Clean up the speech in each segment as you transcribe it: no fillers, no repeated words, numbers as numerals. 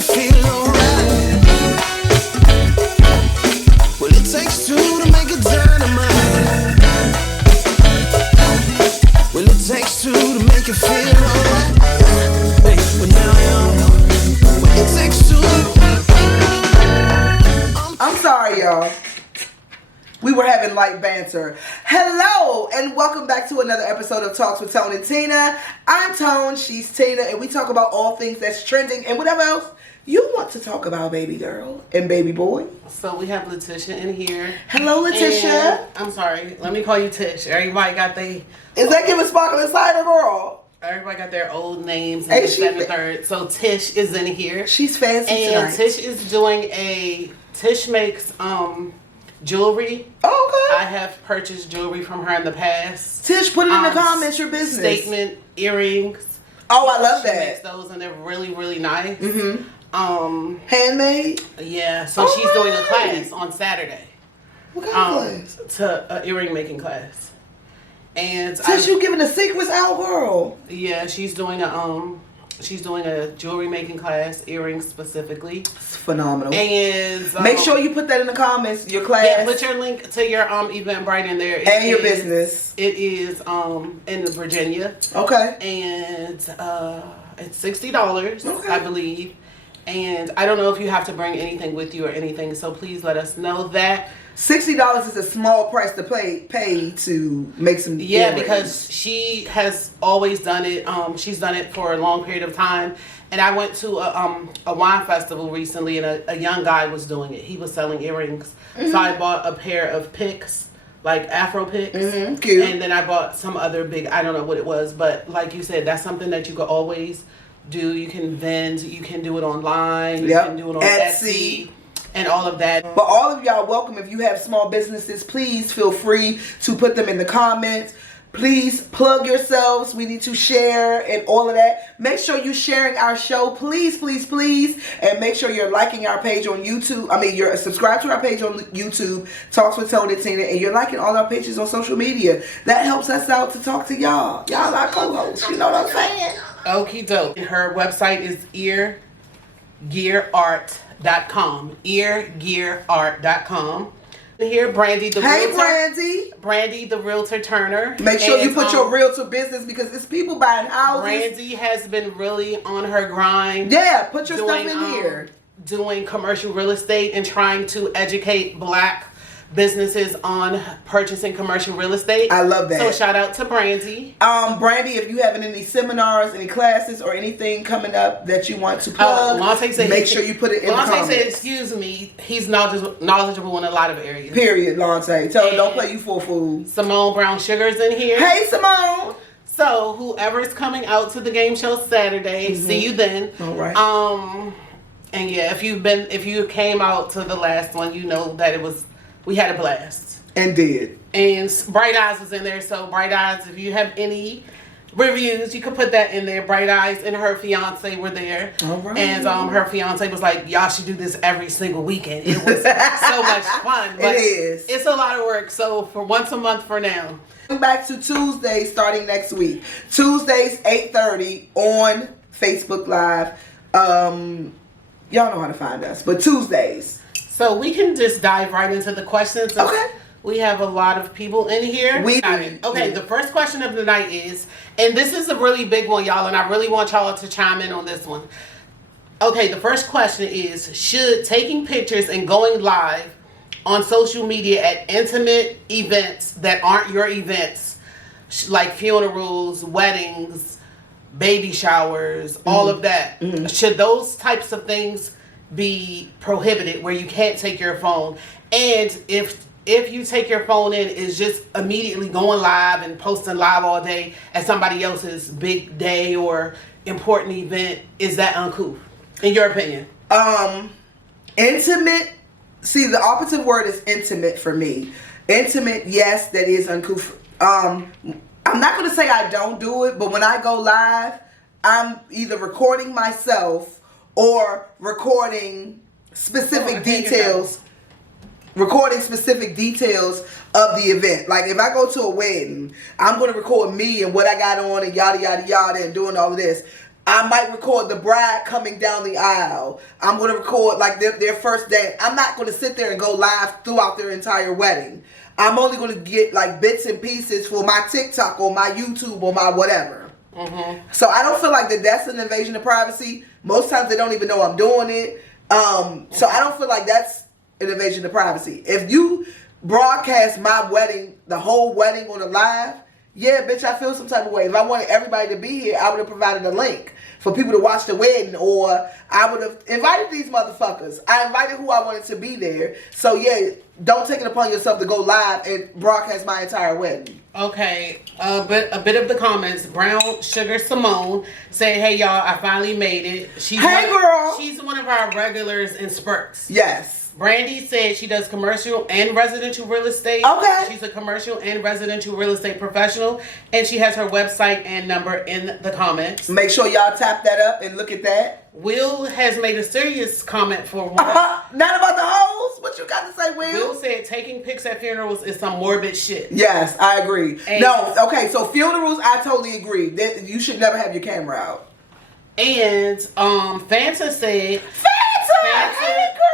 you feel alright. Well, it takes two to make a dynamite. Well, it takes two to make you feel alright. Hey, but now I know. Well, it takes two. I'm sorry, y'all. We were having light banter. Hello, and welcome back to another episode of Talks with Tone and Tina. I'm Tone, she's Tina, and we talk about all things that's trending and whatever else you want to talk about, baby girl and baby boy. So we have Letitia in here. Hello, Letitia. And, I'm sorry, let me call you Tish. Everybody got Is that giving sparkling cider, girl? Everybody got their old names and Hey, this, that, and the third. So Tish is in here. She's fancy and tonight. Tish is doing Tish makes jewelry. Oh, okay. I have purchased jewelry from her in the past. Tish, put it in the comments, your business. Statement earrings. Oh, I love she that. makes those and they're really, really nice. Mm-hmm. Handmade? Yeah, so she's doing a class on Saturday. What kind of class? To earring making class. And Tish, you giving the secrets out, girl. Yeah, she's doing a jewelry making class, earrings specifically. It's phenomenal. And make sure you put that in the comments, your class. Yeah, put your link to your Eventbrite in there. And your business. It is in Virginia. Okay. And it's $60, okay, I believe. And I don't know if you have to bring anything with you or anything, so please let us know that. $60 is a small price to pay to make some earrings. Because she has always done it. She's done it for a long period of time. And I went to a wine festival recently, and a young guy was doing it. He was selling earrings. Mm-hmm. So I bought a pair of picks, like Afro picks. Mm-hmm. Cute. And then I bought some other big, I don't know what it was, but like you said, that's something that you could always do. You can vend, you can do it online, you can do it on Etsy. And all of that. But all of y'all welcome. If you have small businesses, please feel free to put them in the comments. Please plug yourselves. We need to share and all of that. Make sure you're sharing our show. Please, please, please. And make sure you're liking our page on YouTube. You're subscribed to our page on YouTube, Talks with Tony and Tina. And you're liking all our pages on social media. That helps us out to talk to y'all. Y'all our co-hosts. You know what I'm saying? Okie doke. Her website is eargearart.com. eargearart.com. Here, Brandy the Realtor. Brandy. Brandy the Realtor Turner. Make sure you put your realtor business, because it's people buying houses. Brandy has been really on her grind. Yeah, put your stuff in here. Doing commercial real estate and trying to educate Black businesses on purchasing commercial real estate. I love that. So shout out to Brandy. Brandy, if you have any seminars, any classes, or anything coming up that you want to plug, make sure you put it in the comments. Lonte said, excuse me, he's knowledgeable in a lot of areas. Period, Lonte. Tell him don't play you for a fool. Simone Brown Sugar's in here. Hey, Simone. So whoever's coming out to the game show Saturday, see you then. All right. And yeah, if you came out to the last one, you know that we had a blast. And did. And Bright Eyes was in there. So Bright Eyes, if you have any reviews, you could put that in there. Bright Eyes and her fiance were there. All right. And her fiance was like, y'all should do this every single weekend. It was so much fun. But it is. It's a lot of work. So for once a month for now. Back to Tuesdays starting next week. Tuesdays, 8:30 on Facebook Live. Y'all know how to find us. But Tuesdays. So we can just dive right into the questions. Okay. We have a lot of people in here. Okay, the first question of the night is, and this is a really big one, y'all, and I really want y'all to chime in on this one. Okay, the first question is, should taking pictures and going live on social media at intimate events that aren't your events, like funerals, weddings, baby showers, all of that, should those types of things be prohibited where you can't take your phone? And if you take your phone in, is just immediately going live and posting live all day at somebody else's big day or important event, is that uncouth in your opinion? Intimate, see, the opposite word is intimate for me. Intimate, yes, that is uncouth. I'm not going to say I don't do it, but when I go live, I'm either recording myself or recording specific details of the event. Like if I go to a wedding, I'm going to record me and what I got on and yada yada yada and doing all of this. I might record the bride coming down the aisle. I'm going to record like their first dance. I'm not going to sit there and go live throughout their entire wedding. I'm only going to get like bits and pieces for my TikTok or my YouTube or my whatever. Mm-hmm. So I don't feel like that's an invasion of privacy. Most times they don't even know I'm doing it. So I don't feel like that's an invasion of privacy. If you broadcast my wedding, the whole wedding on a live, yeah, bitch, I feel some type of way. If I wanted everybody to be here, I would have provided a link for people to watch the wedding, or I would have invited these motherfuckers. I invited who I wanted to be there. So yeah, don't take it upon yourself to go live and broadcast my entire wedding. Okay, a bit of the comments. Brown Sugar Simone said, "Hey y'all, I finally made it." Girl. She's one of our regulars in spurts. Yes. Brandy said she does commercial and residential real estate. Okay. She's a commercial and residential real estate professional, and she has her website and number in the comments. Make sure y'all tap that up and look at that. Will has made a serious comment for one. Not about the hoes? What you got to say, Will? Will said taking pics at funerals is some morbid shit. Yes, I agree. And no, okay, so funerals, I totally agree. That you should never have your camera out. And Fanta said, Fanta, hey girl.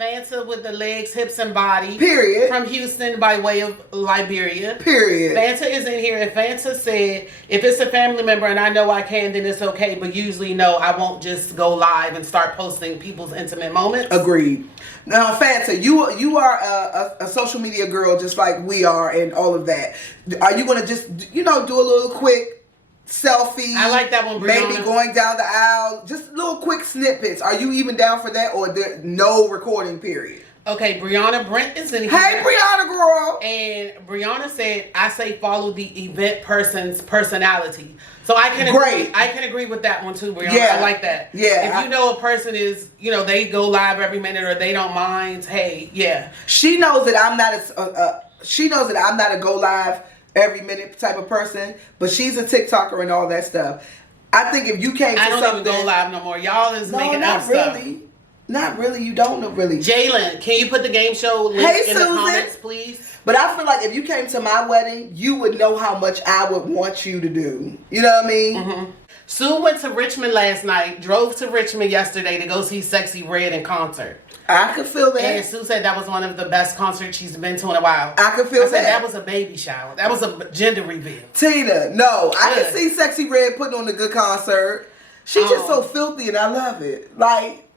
Fanta with the legs, hips, and body. Period. From Houston by way of Liberia. Period. Fanta is in here, and Fanta said, if it's a family member and I know I can, then it's okay. But usually, no, I won't just go live and start posting people's intimate moments. Agreed. Now, Fanta, you are a social media girl just like we are and all of that. Are you going to just, do a little quick selfie? I like that one, Brianna. Maybe going down the aisle. Just little quick snippets. Are you even down for that, or no recording period? Okay, Brianna Brent is in here. Hey, Brianna girl. And Brianna said, I say follow the event person's personality. So I can agree. I can agree with that one too, Brianna. Yeah. I like that. Yeah. If you know a person is, they go live every minute or they don't mind, hey, yeah. She knows that I'm not a go live every minute type of person, but she's a TikToker and all that stuff. I think if you came to something... I don't even go live no more. Y'all is making up really. stuff. Not really. You don't know really. Jalen, can you put the game show link in the comments, please? But I feel like if you came to my wedding, you would know how much I would want you to do. You know what I mean? Mm-hmm. Sue went to Richmond last night, drove to Richmond yesterday to go see Sexy Red in concert. I could feel that. And Sue said that was one of the best concerts she's been to in a while. I could feel that. Said that was a baby shower. That was a gender reveal. Tina, no. I can see Sexy Red putting on a good concert. She's just so filthy and I love it. Like...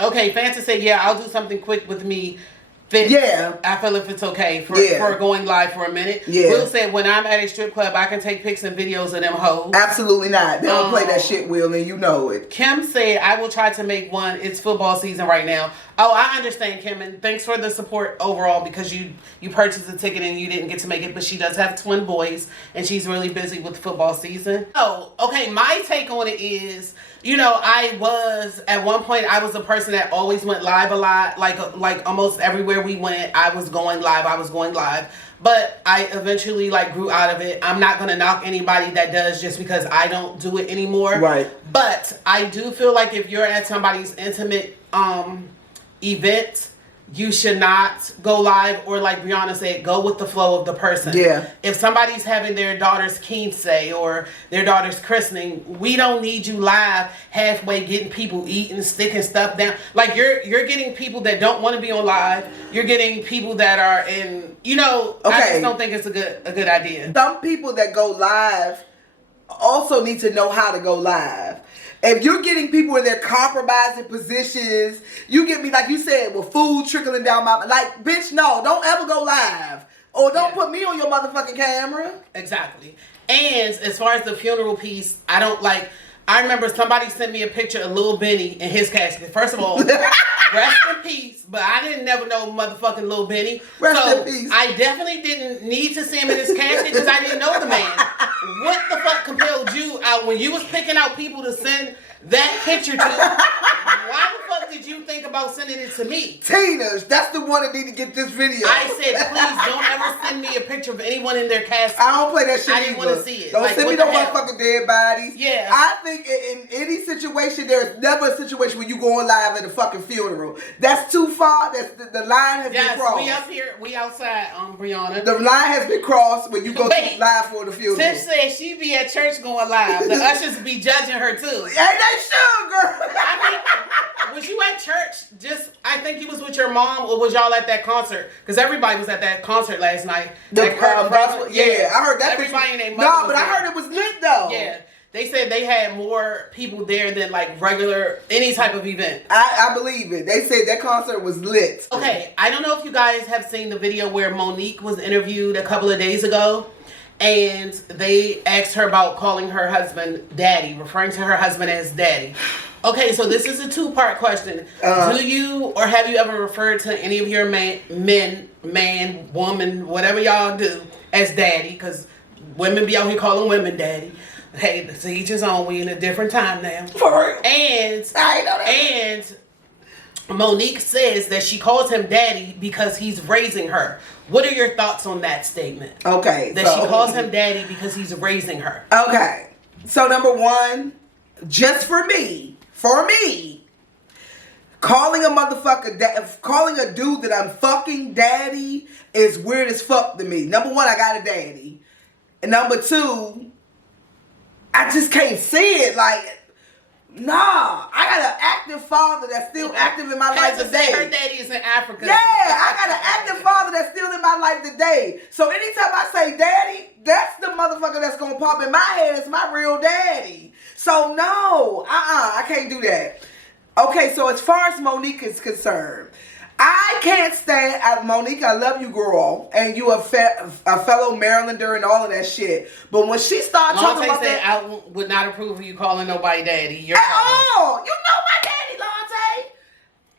Okay, Fanta said, yeah, I'll do something quick with me. Yeah. I feel if it's okay for going live for a minute. Yeah. Will said, when I'm at a strip club, I can take pics and videos of them hoes. Absolutely not. They don't play that shit, Will, and you know it. Kim said, I will try to make one. It's football season right now. Oh, I understand, Kim, and thanks for the support overall because you purchased a ticket and you didn't get to make it, but she does have twin boys and she's really busy with football season. Oh, okay, my take on it is, at one point, I was a person that always went live a lot, like almost everywhere we went, I was going live. But I eventually grew out of it. I'm not going to knock anybody that does just because I don't do it anymore. Right. But I do feel like if you're at somebody's intimate event, you should not go live, or like Brianna said, go with the flow of the person. Yeah. If somebody's having their daughter's quince or their daughter's christening, we don't need you live halfway getting people eating, sticking stuff down. Like you're getting people that don't want to be on live. You're getting people that are in, I just don't think it's a good idea. Some people that go live also need to know how to go live. If you're getting people in their compromising positions, you get me, like you said, with food trickling down my... Like, bitch, no, don't ever go live. Or don't put me on your motherfucking camera. Exactly. And as far as the funeral piece, I don't like... I remember somebody sent me a picture of Lil Benny in his casket. First of all, rest in peace. But I didn't never know motherfucking Lil Benny. Rest in peace. I definitely didn't need to see him in his casket because I didn't know the man. What the fuck compelled you out when you was picking out people to send that picture to? Why the fuck did did you think about sending it to me? Tina's, that's the one that need to get this video. I said, please don't ever send me a picture of anyone in their casket. I don't play that shit I didn't want to see it. Don't like, send me no motherfucking dead bodies. Yeah. I think in any situation, there's never a situation where you going live at a fucking funeral. That's too far. That's the line has been crossed. We up here, we outside, Brianna. The line has been crossed when you go live for the funeral. Tiff said she be at church going live. The ushers be judging her too. Ain't they sure, girl? I mean, was you at church? I think you was with your mom, or was y'all at that concert? Because everybody was at that concert last night. Yeah, I heard that. Everybody in their No, but I heard it was lit though. Yeah. They said they had more people there than like regular, any type of event. I believe it. They said that concert was lit. Okay, I don't know if you guys have seen the video where Monique was interviewed a couple of days ago. And they asked her about calling her husband daddy, referring to her husband as daddy. Okay, so this is a two-part question. Do you or have you ever referred to any of your man, woman, whatever y'all do, as daddy? Because women be out here calling women daddy. Hey, to each his own. We in a different time now. For real? And I know that. And Monique says that she calls him daddy because he's raising her. What are your thoughts on that statement? Okay. That she calls him daddy because he's raising her. Okay. So number one, just for me, calling a motherfucker, calling a dude that I'm fucking daddy is weird as fuck to me. Number one, I got a daddy. And number two, I just can't see it. Like, nah, I got an active father that's still active in my life today. Her daddy is in Africa. Yeah, I got an active father that's still in my life today. So anytime I say daddy, that's the motherfucker that's gonna pop in my head. It's my real daddy. So no, I can't do that. Okay, so as far as Monique is concerned, I can't stand, Monique, I love you, girl, and you a fellow Marylander and all of that shit. But when she started talking about that, I would not approve of you calling nobody daddy. At all. You know my daddy, Lante.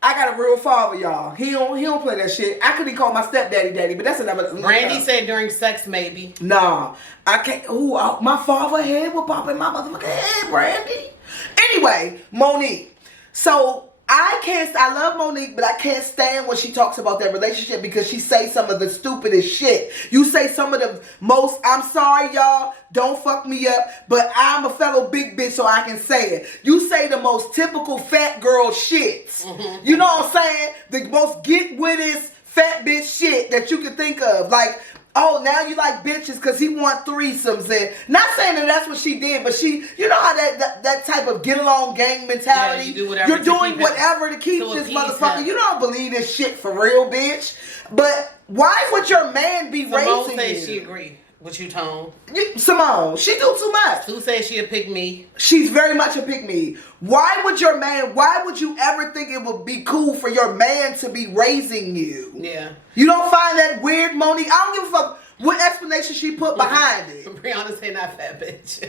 I got a real father, y'all. He don't play that shit. I could be called my stepdaddy, daddy, but that's another. Brandy said during sex, maybe. Nah, I can't. Ooh, my father head will pop in my motherfucking head, Brandy. Anyway, Monique. So. I love Monique, but I can't stand when she talks about that relationship because she say some of the stupidest shit. You say some of the most, I'm sorry y'all, don't fuck me up, but I'm a fellow big bitch so I can say it. You say the most typical fat girl shits. Mm-hmm. You know what I'm saying? The most get with it fat bitch shit that you can think of. Like, oh, now you like bitches because he want threesomes. And not saying that that's what she did, but she, you know how that type of get along gang mentality. Yeah, you do whatever. You're doing whatever to keep this motherfucker. Him. You don't believe this shit for real, bitch. But why would your man be raising you? Says she agreed with you, Tone. Simone, she do too much. Who says she a pick me? She's very much a pick me. Why would you ever think it would be cool for your man to be raising you? Yeah. You don't find that weird, Monique? I don't give a fuck what explanation she put behind it. Brianna said not fat bitch.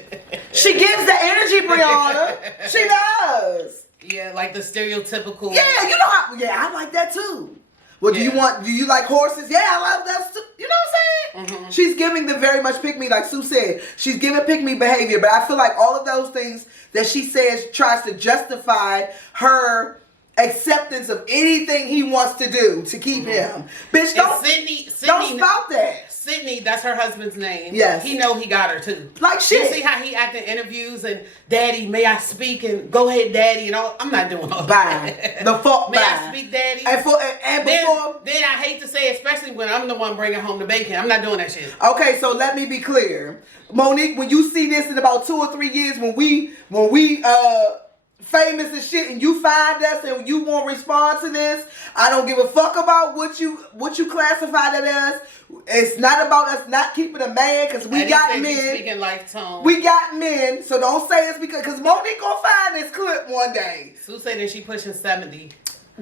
She gives the energy, Brianna. She does. Yeah, like the stereotypical. Yeah, you know how. Yeah, I like that too. Well, do you like horses? Yeah, I love that too. You know what I'm saying? Mm-hmm. She's giving the very much pick me, like Sue said. She's giving pick me behavior, but I feel like all of those things that she says tries to justify her acceptance of anything he wants to do to keep him. Bitch, don't spout that. Sydney, that's her husband's name. Yes. He know he got her too. Like shit. You see how he act in interviews and daddy, may I speak and go ahead daddy and all. I'm not doing all that. The fuck may I speak daddy? And before then I hate to say, especially when I'm the one bringing home the bacon. I'm not doing that shit. Okay, so let me be clear. Monique, when you see this in about 2 or 3 years, when we famous and shit, and you find us and you won't respond to this, I don't give a fuck about what you classify that as. It's not about us not keeping a man because we got men. Speaking like Tone. We got men, so don't say it's because Monique gonna find this clip one day. Sue said that she pushing 70.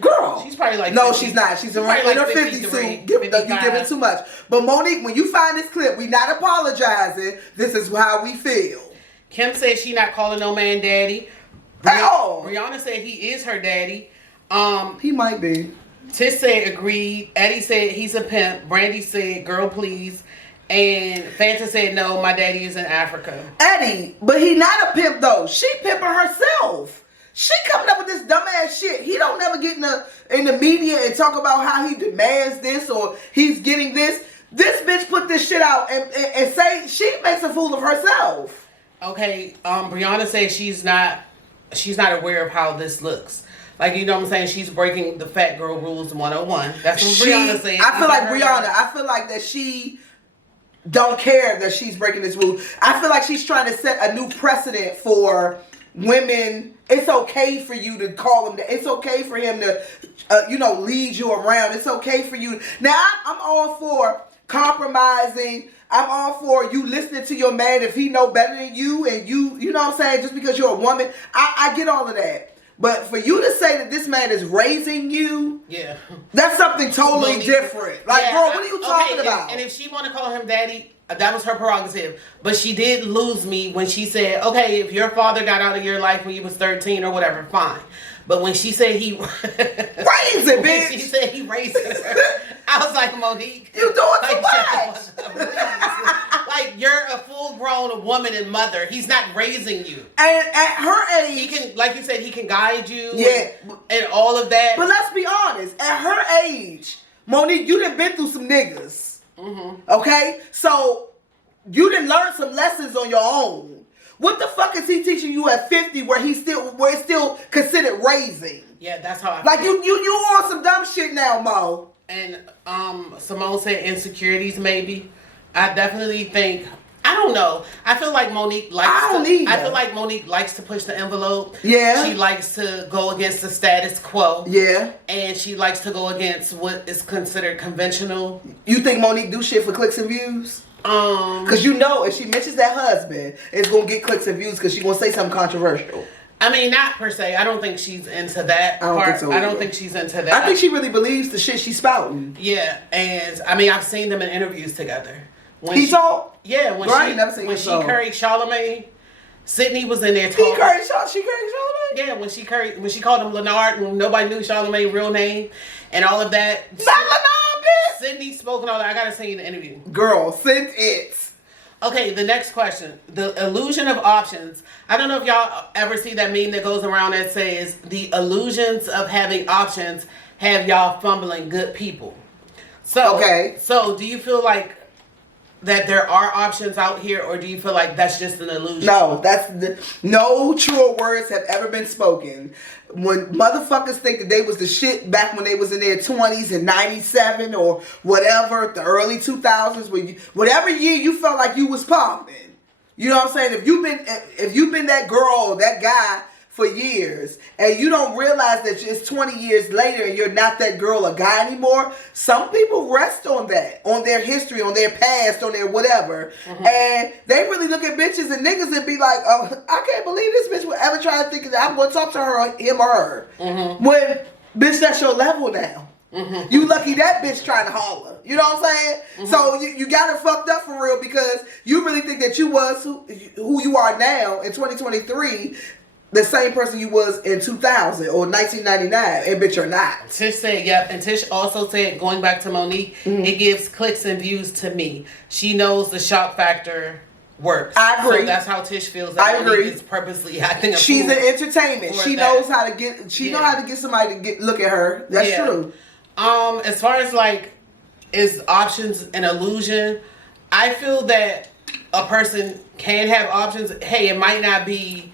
Girl, she's probably like 50. No, 50. she's not. She's in like her 50s. You giving too much. But Monique, when you find this clip, we not apologizing. This is how we feel. Kim said she not calling no man daddy. Brianna said he is her daddy. He might be. Tish said agreed. Eddie said he's a pimp. Brandy said girl please. And Fanta said no, my daddy is in Africa. Eddie, but he not a pimp though. She pimping herself. She coming up with this dumbass shit. He don't never get in the media and talk about how he demands this or he's getting this. This bitch put this shit out and say she makes a fool of herself. Okay, Brianna says she's not aware of how this looks. Like, you know what I'm saying? She's breaking the fat girl rules 101. That's what Brianna said. I feel like that she don't care that she's breaking this rule. I feel like she's trying to set a new precedent for women. It's okay for you to call him. It's okay for him to, lead you around. It's okay for you. Now, I'm all for compromising. I'm all for you listening to your man if he know better than you, and you know what I'm saying, just because you're a woman. I get all of that. But for you to say that this man is raising you, yeah, that's something totally different. Like, bro, what are you talking about? And if she want to call him daddy, that was her prerogative. But she did lose me when she said, okay, if your father got out of your life when you was 13 or whatever, fine. But when she said he raised it, bitch. She said he raised her. I was like, Monique, you doing too much. Like, you're a full-grown woman and mother. He's not raising you. And at her age, he can, like you said, he can guide you. Yeah, and all of that. But let's be honest. At her age, Monique, you done been through some niggas. Mm-hmm. Okay, so you done learned some lessons on your own. What the fuck is he teaching you at 50 where it's still considered raising? Yeah, that's how I like feel. You on some dumb shit now, Mo. And Simone said insecurities maybe. I definitely think, I don't know. I feel like Monique likes I feel like Monique likes to push the envelope. Yeah. She likes to go against the status quo. Yeah. And she likes to go against what is considered conventional. You think Monique do shit for clicks and views? Because you know if she mentions that husband, it's going to get clicks and views because she's going to say something controversial. I mean, not per se. I don't think she's into that I don't think she's into that. I think she really believes the shit she's spouting. Yeah, and I mean, I've seen them in interviews together. When he told? Yeah, when she curried Charlamagne, Sydney was in there talking. She curried Charlamagne? Yeah, when she called him Leonard, when nobody knew Charlamagne's real name, and all of that. Not Leonard, bitch! Sydney spoke and all that. I gotta send you the interview. Girl, send it. Okay, the next question. The illusion of options. I don't know if y'all ever see that meme that goes around that says, the illusions of having options have y'all fumbling good people. So, So do you feel like that there are options out here, or do you feel like that's just an illusion? No, no truer words have ever been spoken. When motherfuckers think that they was the shit back when they was in their 20s and 97 or whatever, the early 2000s, whatever year you felt like you was pumping. You know what I'm saying? If you've been that girl or that guy for years and you don't realize that it's 20 years later and you're not that girl or guy anymore, some people rest on that, on their history, on their past, on their whatever. Mm-hmm. And they really look at bitches and niggas and be like, oh, I can't believe this bitch would ever try to think that I'm going to talk to her, him or her. Mm-hmm. When, bitch, that's your level now. Mm-hmm. You lucky that bitch trying to holler. You know what I'm saying? Mm-hmm. So you got it fucked up for real because you really think that you was who you are now in 2023, the same person you was in 2000 or 1999, and bitch, you're not. Tish said, yep. And Tish also said, going back to Monique, it gives clicks and views to me. She knows the shock factor works. I agree. So that's how Tish feels. That I agree. Is purposely acting. She's an entertainment. She knows how to get. She know how to get somebody to look at her. That's true. As far as like, is options an illusion? I feel that a person can have options. Hey, it might not be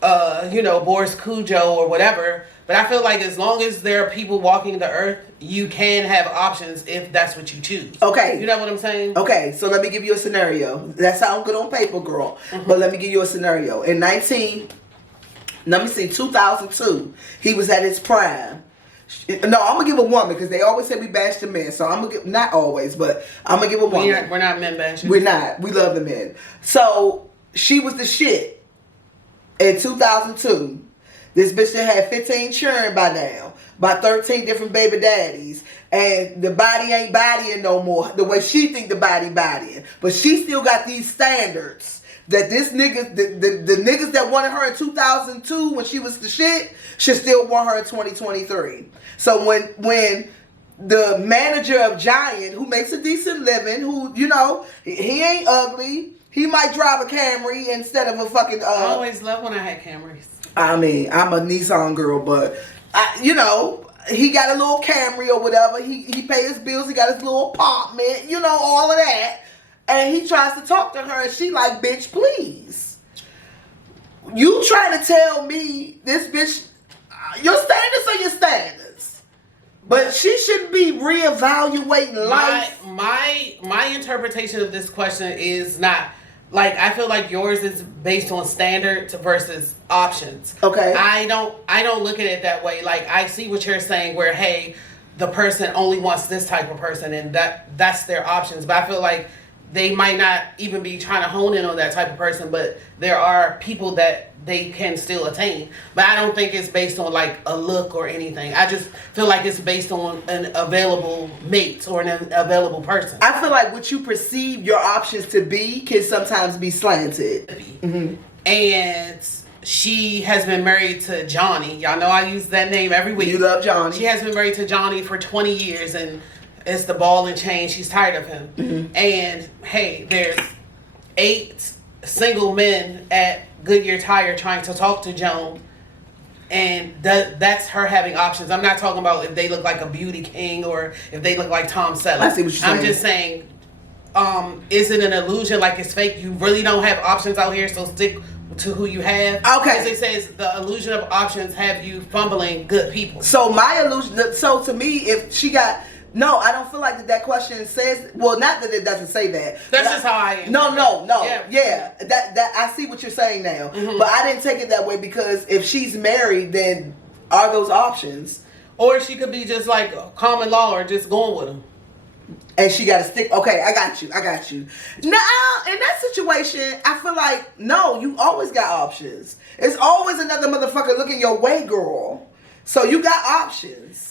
Boris Cujo or whatever. But I feel like as long as there are people walking the earth, you can have options if that's what you choose. Okay. You know what I'm saying? Okay, so let me give you a scenario. That sounds good on paper, girl. Mm-hmm. But let me give you a scenario. In 2002, he was at his prime. No, I'm going to give a woman because they always say we bash the men. So I'm going to give, not always, but I'm going to give a woman. We're not men bashing. We're not. We love the men. So she was the shit. In 2002, this bitch that had 15 children by now, by 13 different baby daddies, and the body ain't bodying no more the way she think the body bodying, but she still got these standards that this nigga, the niggas that wanted her in 2002 when she was the shit, should still want her in 2023. So when the manager of Giant, who makes a decent living, who he ain't ugly. He might drive a Camry instead of a fucking. I always loved when I had Camrys. I mean, I'm a Nissan girl, but he got a little Camry or whatever. He pay his bills. He got his little apartment. All of that. And he tries to talk to her, and she like, bitch, please. You trying to tell me this bitch, your standards are your standards, but she should be reevaluating life. My interpretation of this question is not like, I feel like yours is based on standards versus options. Okay. I don't look at it that way. Like, I see what you're saying, where hey, the person only wants this type of person, and that's their options. But I feel like they might not even be trying to hone in on that type of person, but there are people that they can still attain. But I don't think it's based on like a look or anything. I just feel like it's based on an available mate or an available person. I feel like what you perceive your options to be can sometimes be slanted. Mm-hmm. And she has been married to Johnny. Y'all know I use that name every week. You love Johnny. She has been married to Johnny for 20 years, and it's the ball and chain. She's tired of him. Mm-hmm. And hey, there's 8 single men at Goodyear Tire trying to talk to Joan, and that's her having options. I'm not talking about if they look like a beauty king or if they look like Tom Selleck. I see what you're saying. I'm just saying, is it an illusion? Like, it's fake? You really don't have options out here, so stick to who you have. Okay. As it says, the illusion of options have you fumbling good people. So my illusion. So to me, if she got. No, I don't feel like that question says. Well, not that it doesn't say that. That's just how I am. No. Yeah. That I see what you're saying now, mm-hmm. But I didn't take it that way, because if she's married, then are those options? Or she could be just like common law, or just going with him. And she got to stick. Okay, I got you. Now, in that situation, I feel like, no, you always got options. It's always another motherfucker looking your way, girl. So you got options.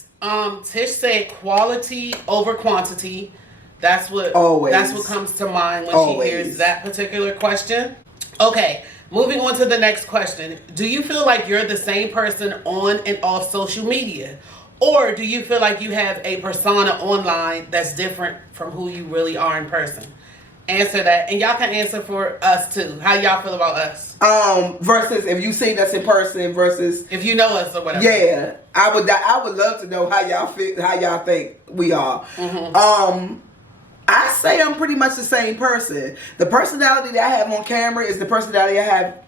Tish said quality over quantity. That's what comes to mind when she hears that particular question. Okay, moving on to the next question. Do you feel like you're the same person on and off social media? Or do you feel like you have a persona online that's different from who you really are in person? Answer that, and y'all can answer for us too. How y'all feel about us? Versus if you seen us in person versus if you know us or whatever. Yeah, I would love to know how y'all feel, how y'all think we are. Mm-hmm. I say I'm pretty much the same person. The personality that I have on camera is the personality I have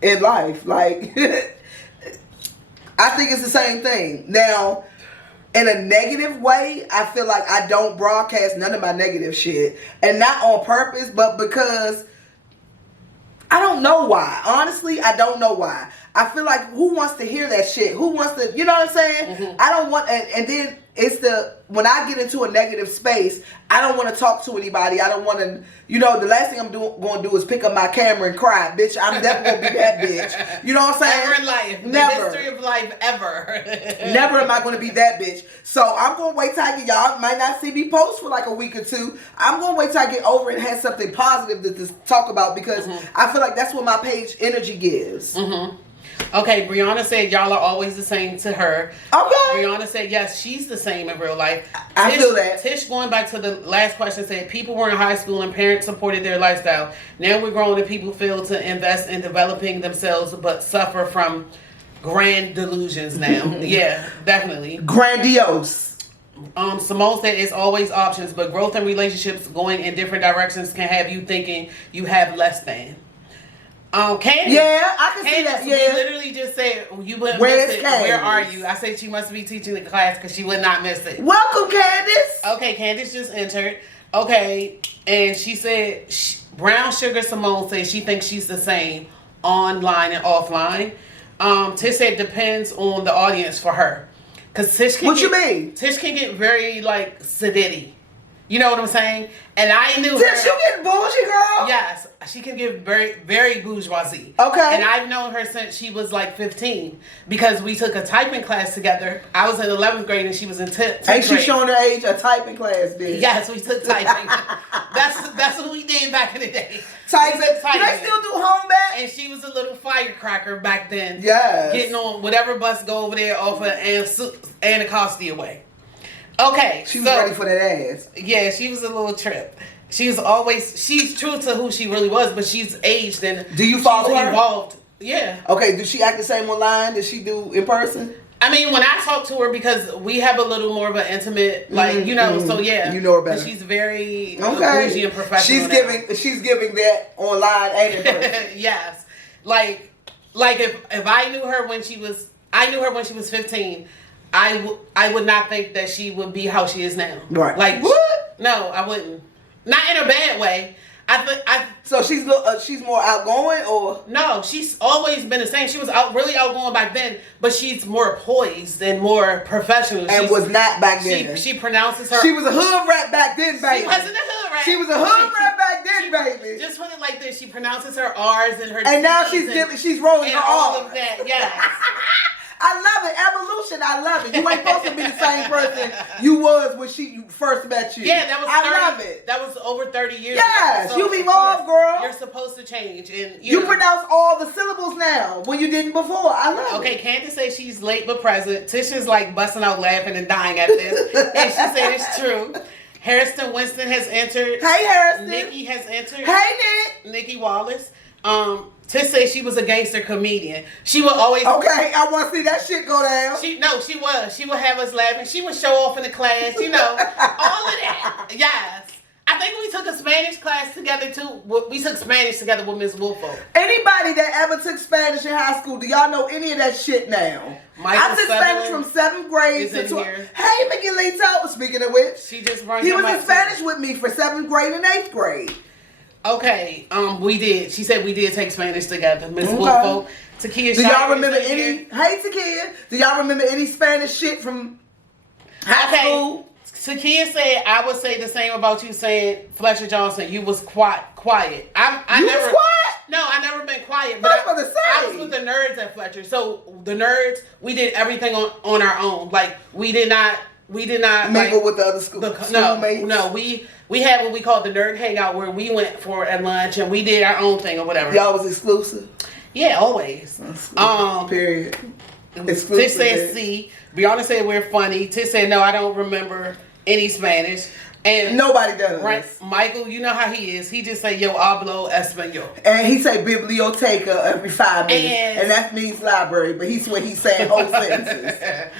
in life. Like, I think it's the same thing. Now, in a negative way, I feel like I don't broadcast none of my negative shit. And not on purpose, but because I don't know why. Honestly, I don't know why. I feel like, who wants to hear that shit? Who wants to, you know what I'm saying? Mm-hmm. I don't want, and then it's when I get into a negative space, I don't want to talk to anybody. I don't want to, the last thing I'm going to do is pick up my camera and cry. Bitch, I'm never going to be that bitch. You know what I'm saying? Never in life. Never. The history of life, ever. Never am I going to be that bitch. So I'm going to wait till I get, y'all might not see me post for like a week or two. I'm going to wait till I get over it and have something positive to talk about, because I feel like that's what my page energy gives. Mm-hmm. Okay, Brianna said y'all are always the same to her. Okay. Brianna said yes, she's the same in real life. I feel that. Tish, going back to the last question, said people were in high school and parents supported their lifestyle. Now we're grown and people fail to invest in developing themselves, but suffer from grand delusions now. Yeah, definitely. Grandiose. Simone said it's always options, but growth and relationships going in different directions can have you thinking you have less than. Candace. Yeah, I can see that. Yeah. We literally just said you wouldn't miss it. Where are you? I said she must be teaching the class because she would not miss it. Welcome, Candace. Okay, Candace just entered. Okay, and she said Brown Sugar Simone says she thinks she's the same online and offline. Tish said depends on the audience for her, because Tish can. What you mean? Tish can get very like sedity. You know what I'm saying? And I knew her. Tish, you get bougie, girl? Yes. She can get very, very bourgeoisie. Okay. And I've known her since she was like 15, because we took a typing class together. I was in 11th grade and she was in 10th grade. Ain't she showing her age? A typing class, bitch. Yes, we took typing. That's what we did back in the day. Typing. Do they still do home ec? And she was a little firecracker back then. Yes. Getting on whatever bus go over there off of Anacostia way. Okay, she was ready for that ass. Yeah, she was a little trip. she's true to who she really was, but she's aged and Do you follow she's her? evolved. Yeah. Okay, does she act the same online as she do in person? I mean, when I talk to her, because we have a little more of an intimate, like, so yeah. You know her better. But she's very bougie Okay. and professional. She's giving that online and in person. Yes. Like if I knew her when she was 15, I would not think that she would be how she is now. Right. Like, what? No, I wouldn't. Not in a bad way. So she's more outgoing, or no? She's always been the same. She was really outgoing back then, but she's more poised and more professional. And was not back then. She pronounces her. She was a hood rat back then, baby. She wasn't a hood rat. She was a hood rat back then, baby. Just put it like this: she pronounces her R's and her. And now T's she's rolling her all R's. of that. Yes. I love it. Evolution. I love it. You ain't supposed to be the same person you was when she first met you. Yeah, that was. I love it. That was over 30 years. Yes, ago. you've evolved, girl. You're supposed to change, and you pronounce all the syllables now when you didn't before. I love it. Okay, Candace says she's late but present. Tisha's like busting out laughing and dying at this, and she said it's true. Harrison Winston has entered. Hey, Harrison. Nikki has entered. Hey, Nick. Nikki Wallace. Tish said she was a gangster comedian. She would always. Okay, I want to see that shit go down. She was. She would have us laughing. She would show off in the class. All of that. Yes. I think we took a Spanish class together too. We took Spanish together with Miss Wolfo. Anybody that ever took Spanish in high school, do y'all know any of that shit now? I took Spanish from 7th grade to 12th. Hey, Miguelito. Speaking of which, she just brought he was in Spanish with me for 7th grade and 8th grade. Okay, we did. She said we did take Spanish together, Miss Wolfo. Takia. Do y'all remember any? Hey, Takia. Do y'all remember any Spanish shit from high school? Takia said, I would say the same about you saying, Fletcher Johnson, you was quiet. I you never was quiet? No, I never been quiet. But I was with the nerds at Fletcher. So the nerds, we did everything on our own. Like we did not mingle with the other schoolmates. No, we had what we called the nerd hangout where we went for at lunch and we did our own thing or whatever. Y'all was exclusive? Yeah, always. Period. Exclusive. Tish said C. Brianna said we're funny. Tish said no, I don't remember any Spanish. And nobody does. Right, Michael, you know how he is. He just say yo hablo español. And he say biblioteca every 5 minutes. And that means library, but he's saying whole sentences.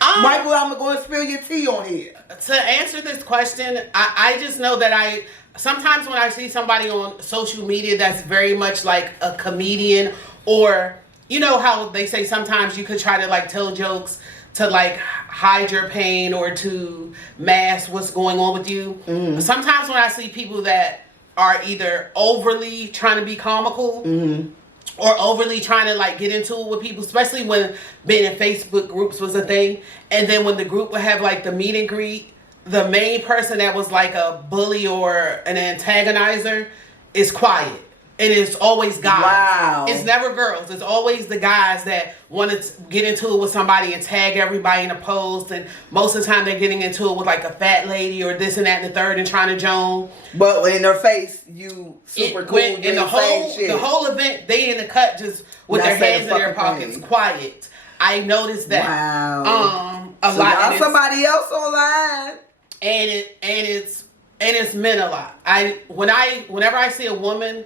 Michael, I'm going to spill your tea on here. To answer this question, I just know that sometimes when I see somebody on social media that's very much like a comedian, or you know how they say sometimes you could try to like tell jokes to like hide your pain or to mask what's going on with you. Mm-hmm. Sometimes when I see people that are either overly trying to be comical, mm-hmm. or overly trying to like get into it with people, especially when being in Facebook groups was a thing. And then when the group would have like the meet and greet, the main person that was like a bully or an antagonizer is quiet. And it's always guys. Wow. It's never girls. It's always the guys that want to get into it with somebody and tag everybody in a post. And most of the time they're getting into it with like a fat lady or this and that and the third and trying to joan. But in their face, you super cool. And the whole event, they in the cut just with their hands in their pockets, quiet. I noticed that. Wow. A lot. Y'all somebody else online. And it's men a lot. Whenever I see a woman,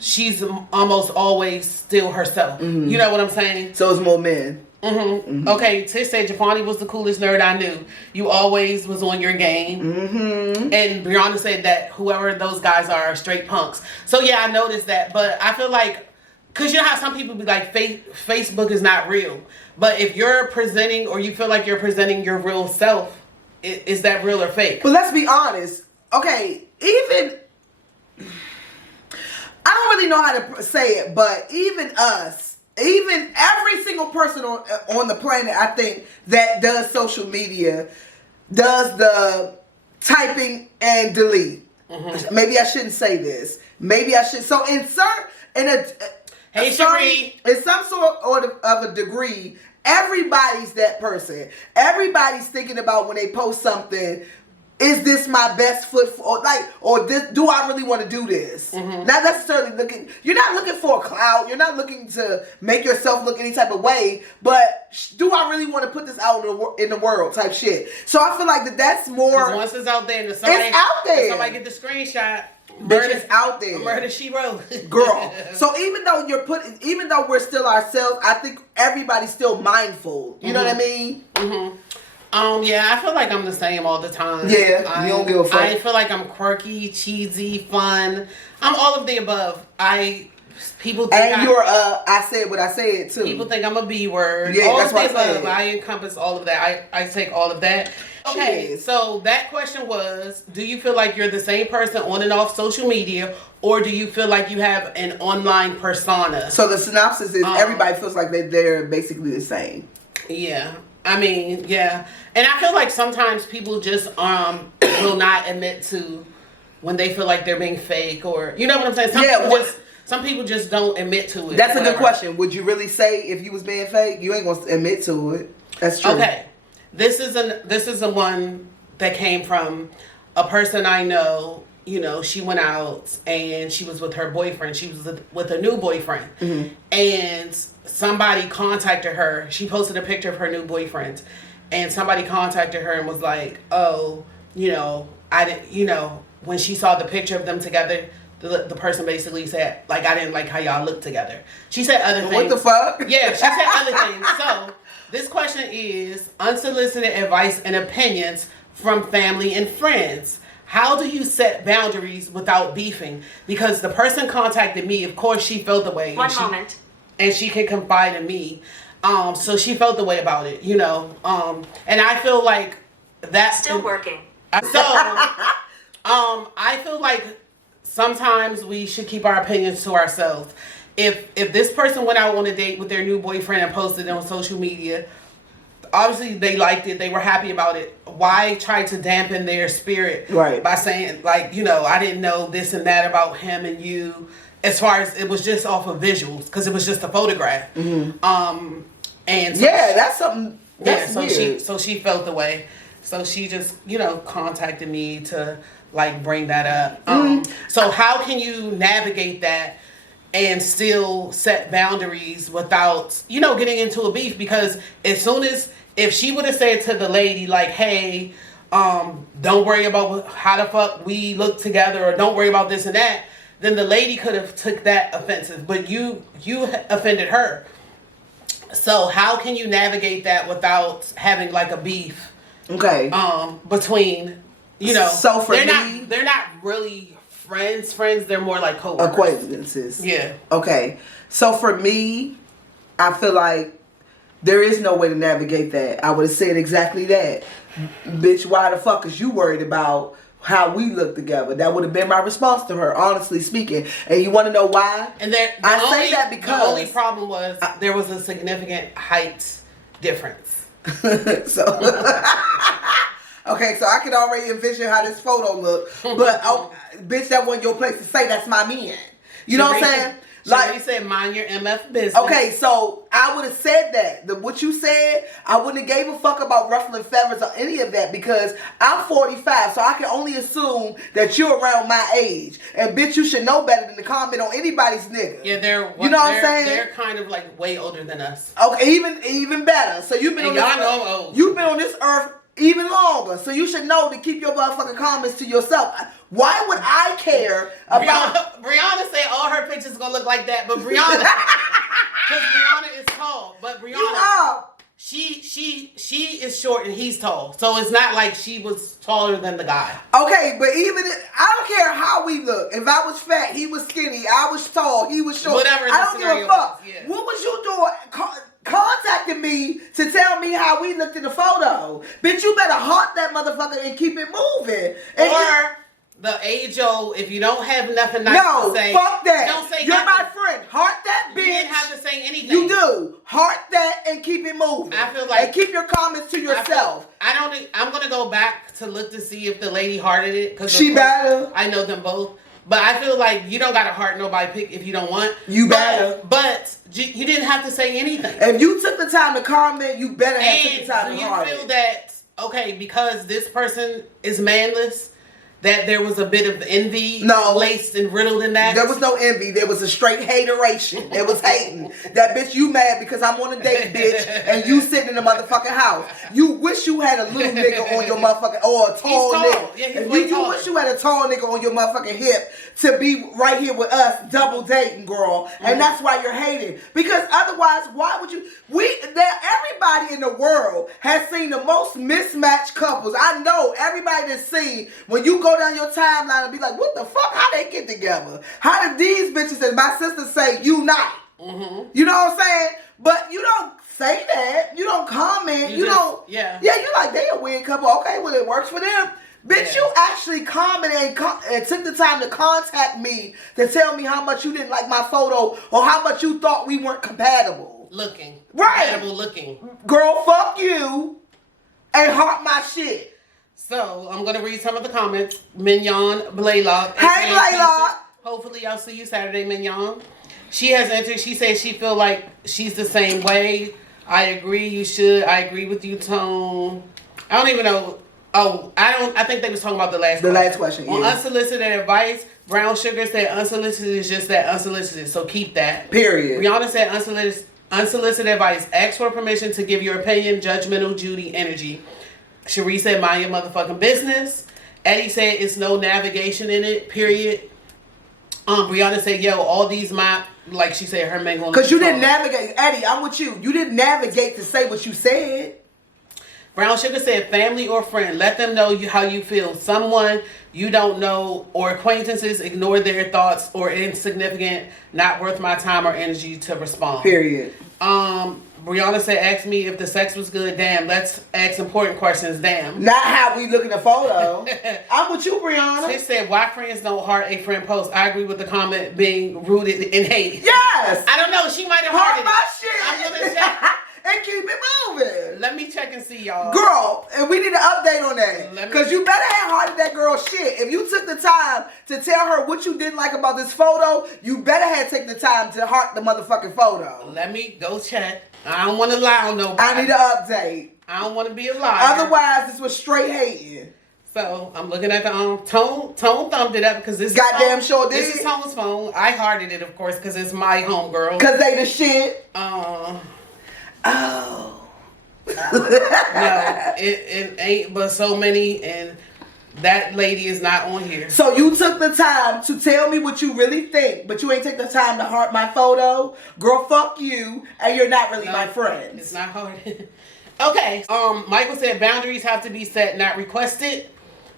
she's almost always still herself. Mm-hmm. You know what I'm saying? So it's more men. Mm-hmm. Mm-hmm. Okay, Tish said Japani was the coolest nerd I knew. You always was on your game. Mm-hmm. And Brianna said that whoever those guys are straight punks. So yeah, I noticed that. But I feel like, because you know how some people be like, Facebook is not real. But if you're presenting, or you feel like you're presenting your real self, is that real or fake? But let's be honest. Okay, even... I don't really know how to say it, but even us, even every single person on the planet, I think, that does social media, does the typing and delete. Mm-hmm. Maybe I shouldn't say this. Maybe I should. So in some sort of a degree, everybody's that person. Everybody's thinking about when they post something, is this my best foot for, or this, do I really want to do this? Not necessarily looking, you're not looking for a clout, you're not looking to make yourself look any type of way, but do I really want to put this out in the world type shit? So I feel like that's more. Once it's out there, it's out there. Somebody get the screenshot. Bitch, it's out there. Murder She Wrote. Girl. So even though we're still ourselves, I think everybody's still mindful. You know what I mean? Yeah, I feel like I'm the same all the time. Yeah, you don't give a fuck. I feel like I'm quirky, cheesy, fun. I'm all of the above. People think I said what I said too. People think I'm a B word. Yeah, all that's what I said. I encompass all of that. I take all of that. Okay, so that question was, do you feel like you're the same person on and off social media, or do you feel like you have an online persona? So the synopsis is everybody feels like they're basically the same. Yeah. I mean, yeah. And I feel like sometimes people just will not admit to when they feel like they're being fake, or you know what I'm saying? Some people just don't admit to it. That's a good question. Would you really say if you was being fake? You ain't gonna admit to it. That's true. Okay. This is a one that came from a person I know. You know, she went out and she was with her boyfriend. She was with a new boyfriend. And somebody contacted her. She posted a picture of her new boyfriend. And somebody contacted her and was like, oh, I didn't, when she saw the picture of them together, the person basically said, like, I didn't like how y'all look together. She said other things. What the fuck? Yeah, she said other things. So, this question is unsolicited advice and opinions from family and friends. How do you set boundaries without beefing? Because the person contacted me, of course she felt the way. And she can confide in me. So she felt the way about it, and I feel like that's still working. So, I feel like sometimes we should keep our opinions to ourselves. If this person went out on a date with their new boyfriend and posted it on social media, obviously they liked it, they were happy about it. Why try to dampen their spirit by saying, like, I didn't know this and that about him and you, as far as it was just off of visuals, because it was just a photograph. And so that's something. That's weird. So she felt the way. So she just, contacted me to like bring that up. So how can you navigate that and still set boundaries without, getting into a beef? Because if she would have said to the lady, like, hey, don't worry about how the fuck we look together, or don't worry about this and that, then the lady could have took that offensive. But you offended her. So how can you navigate that without having like a beef? Okay. Between, So for they're not really friends. They're more like coworkers. Acquaintances. Yeah. Okay. So for me, I feel like there is no way to navigate that. I would have said exactly that. Bitch, why the fuck is you worried about how we look together? That would have been my response to her, honestly speaking. And you want to know why? And I say that because the only problem was there was a significant height difference. So okay, so I can already envision how this photo look. But bitch, that wasn't your place to say that's my man. You know what I'm saying? Like you said, mind your MF business. Okay, so I would have said that. What you said, I wouldn't have gave a fuck about ruffling feathers or any of that, because I'm 45, so I can only assume that you're around my age. And bitch, you should know better than to comment on anybody's nigga. Yeah, you know what I'm saying? They're kind of like way older than us. Okay, even better. So you've been on this earth. You've been on this earth even longer, so you should know to keep your motherfucking comments to yourself. Why would I care about... Brianna said all her pictures gonna look like that, but Brianna... Because Brianna is tall, but Brianna... You are. She is short and he's tall. So it's not like she was taller than the guy. Okay, but I don't care how we look. If I was fat, he was skinny. I was tall, he was short. Whatever I don't give a fuck. Yeah. What was you doing contacting me to tell me how we looked in the photo? Bitch, you better heart that motherfucker and keep it moving. Or the age-old, if you don't have nothing nice to say. No, fuck that. Don't say You're nothing. My friend. Heart that bitch. You didn't have to say anything. You do. Heart that and keep it moving. I feel like... And keep your comments to yourself. I'm going to go back to look to see if the lady hearted it. Cause she better. I know them both. But I feel like you don't got to heart nobody pick if you don't want. You better. But you didn't have to say anything. If you took the time to comment, you better have took the time to heart it. Do you feel that, okay, because this person is manless, that there was a bit of envy laced and riddled in that? There was no envy. There was a straight hateration. There was hating. That bitch, you mad because I'm on a date, bitch, and you sitting in the motherfucking house. You wish you had a little nigga on your motherfucking, or a tall nigga. Yeah, and you wish you had a tall nigga on your motherfucking hip to be right here with us, double dating, girl. And that's why you're hating. Because otherwise, why would you? Everybody in the world has seen the most mismatched couples. I know everybody that's seen when you go down your timeline and be like, what the fuck? How they get together? How did these bitches, as my sister say, unite? Mm-hmm. You know what I'm saying? But you don't say that. You don't comment. You don't. Yeah. Yeah, you like, they a weird couple. Okay, well, it works for them. Bitch, you actually commented and took the time to contact me to tell me how much you didn't like my photo or how much you thought we weren't compatible. Looking. Right. Compatible looking. Girl, fuck you and heart my shit. So, I'm going to read some of the comments. Mignon Blaylock. Hey, Blaylock. Hopefully, I'll see you Saturday, Mignon. She has entered. She says she feel like she's the same way. I agree. You should. I agree with you, Tone. I don't even know. Oh, I think they was talking about the last question. The last question, yeah. On unsolicited advice, Brown Sugar said unsolicited is just that, unsolicited. So keep that. Period. Rihanna said unsolicited advice. Ask for permission to give your opinion. Judgmental Judy energy. Cherie said mind your motherfucking business. Eddie said it's no navigation in it. Period. Brianna said, yo, all these like she said, her men gonna. Because you didn't navigate. Eddie, I'm with you. You didn't navigate to say what you said. Brown Sugar said, family or friend, let them know how you feel. Someone you don't know or acquaintances, ignore their thoughts or insignificant, not worth my time or energy to respond. Period. Brianna said, ask me if the sex was good. Damn, let's ask important questions. Damn. Not how we look in the photo. I'm with you, Brianna. She said, why friends don't heart a friend post? I agree with the comment being rooted in hate. Yes. I don't know. She might have heart hearted my it. shit. I'm going to check. And keep it moving. Let me check and see, y'all. Girl, and we need an update on that. Because you better have hearted that girl shit. If you took the time to tell her what you didn't like about this photo, you better have taken the time to heart the motherfucking photo. Let me go check. I don't want to lie on nobody. I need an update. I don't want to be a liar. Otherwise, this was straight hating. So, I'm looking at the Tone thumbed it up because this goddamn sure did. This is Tone's phone. I hearted it, of course, because it's my homegirl. Because they the shit. Oh. No, it ain't but so many, and that lady is not on here. So you took the time to tell me what you really think, but you ain't take the time to heart my photo. Girl, fuck you, and you're not really my friend. It's not hard. Okay. Michael said boundaries have to be set, not requested.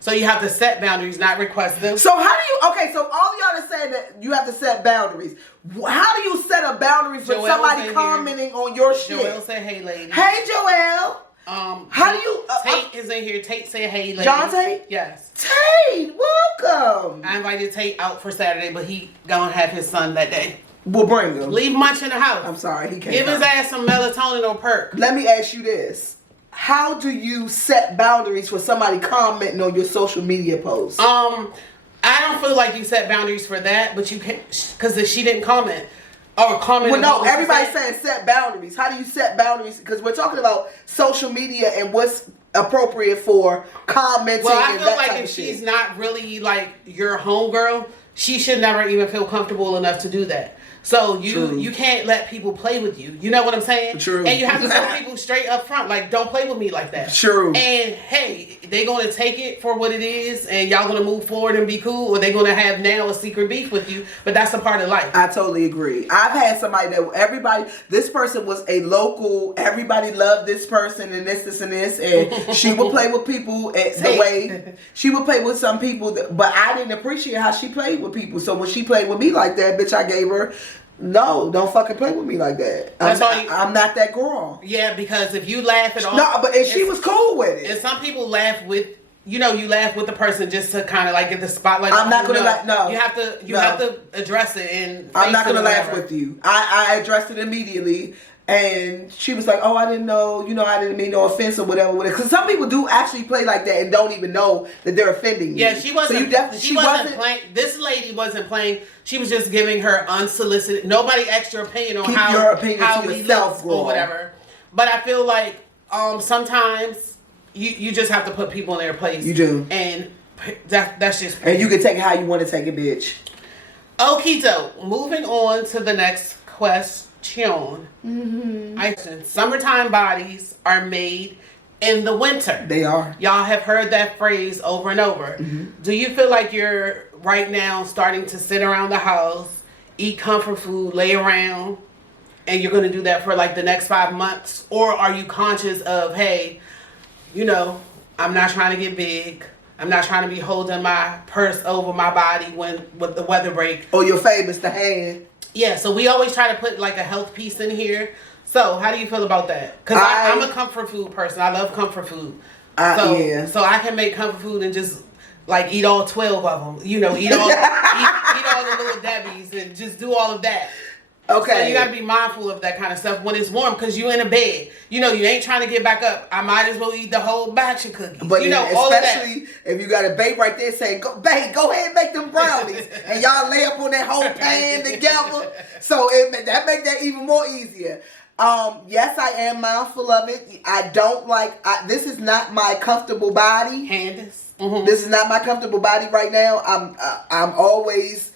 So you have to set boundaries, not request them. So how do you, okay, so all y'all are saying that you have to set boundaries. How do you set a boundary for somebody commenting on your shit? Joelle said, hey, lady. Hey, Joelle. How do you... Tate is in here. Tate said, hey, lady. John Tate? Yes. Tate, welcome. I invited Tate out for Saturday, but he gonna have his son that day. We'll bring him. Leave Munch in the house. I'm sorry, he can't Give his ass some melatonin or perk. Let me ask you this. How do you set boundaries for somebody commenting on your social media posts? I don't feel like you set boundaries for that, but you can, because she didn't comment. Or comment. Well, no, everybody's saying set boundaries. How do you set boundaries? Because we're talking about social media and what's appropriate for commenting. Well, I and feel that like type if of she's shit. not really like your homegirl, she should never even feel comfortable enough to do that. So you can't let people play with you. You know what I'm saying? True. And you have to tell people straight up front, like, don't play with me like that. True. And hey, they gonna take it for what it is, and y'all gonna move forward and be cool, or they gonna have now a secret beef with you. But that's a part of life. I totally agree. I've had somebody that this person was a local, everybody loved this person and this and this, and she would play with people the way she would play with some people, but I didn't appreciate how she played with people. So when she played with me like that, bitch, I gave her, no, don't fucking play with me like that. I'm not that girl. Yeah, because if you laugh at all, no, but and she was cool with it. And some people laugh with, you laugh with the person just to kind of like get the spotlight. I'm not gonna laugh. No, you have to address it, and I'm not gonna laugh with you. I addressed it immediately. And she was like, oh, I didn't know, I didn't mean no offense or whatever. Because some people do actually play like that and don't even know that they're offending you. Yeah, she wasn't. So she wasn't playing. This lady wasn't playing. She was just giving her unsolicited. Nobody asked your opinion on how we look or whatever. But I feel like sometimes you just have to put people in their place. You do. And that's just... And you can take it how you want to take it, bitch. Okito, moving on to the next question. Summertime bodies are made in the winter. They are. Y'all have heard that phrase over and over. Do you feel like you're right now starting to sit around the house, eat comfort food, lay around, and you're going to do that for like the next 5 months? Or are you conscious of, hey, you know, I'm not trying to get big. I'm not trying to be holding my purse over my body with the weather break. Or your famous, the hand. Yeah, so we always try to put like a health piece in here. So how do you feel about that? Because I'm a comfort food person. I love comfort food. So I can make comfort food and just like eat all 12 of them. You know, eat all the little Debbies and just do all of that. Okay. So you got to be mindful of that kind of stuff when it's warm because you in a bed. You know, you ain't trying to get back up. I might as well eat the whole batch of cookies. But you know, especially all of that. if you got a babe right there saying, go ahead and make them brownies. And y'all lay up on that whole pan together. So that make that even more easier. Yes, I am mindful of it. I don't this is not my comfortable body. Candace. This is not my comfortable body right now. I'm always,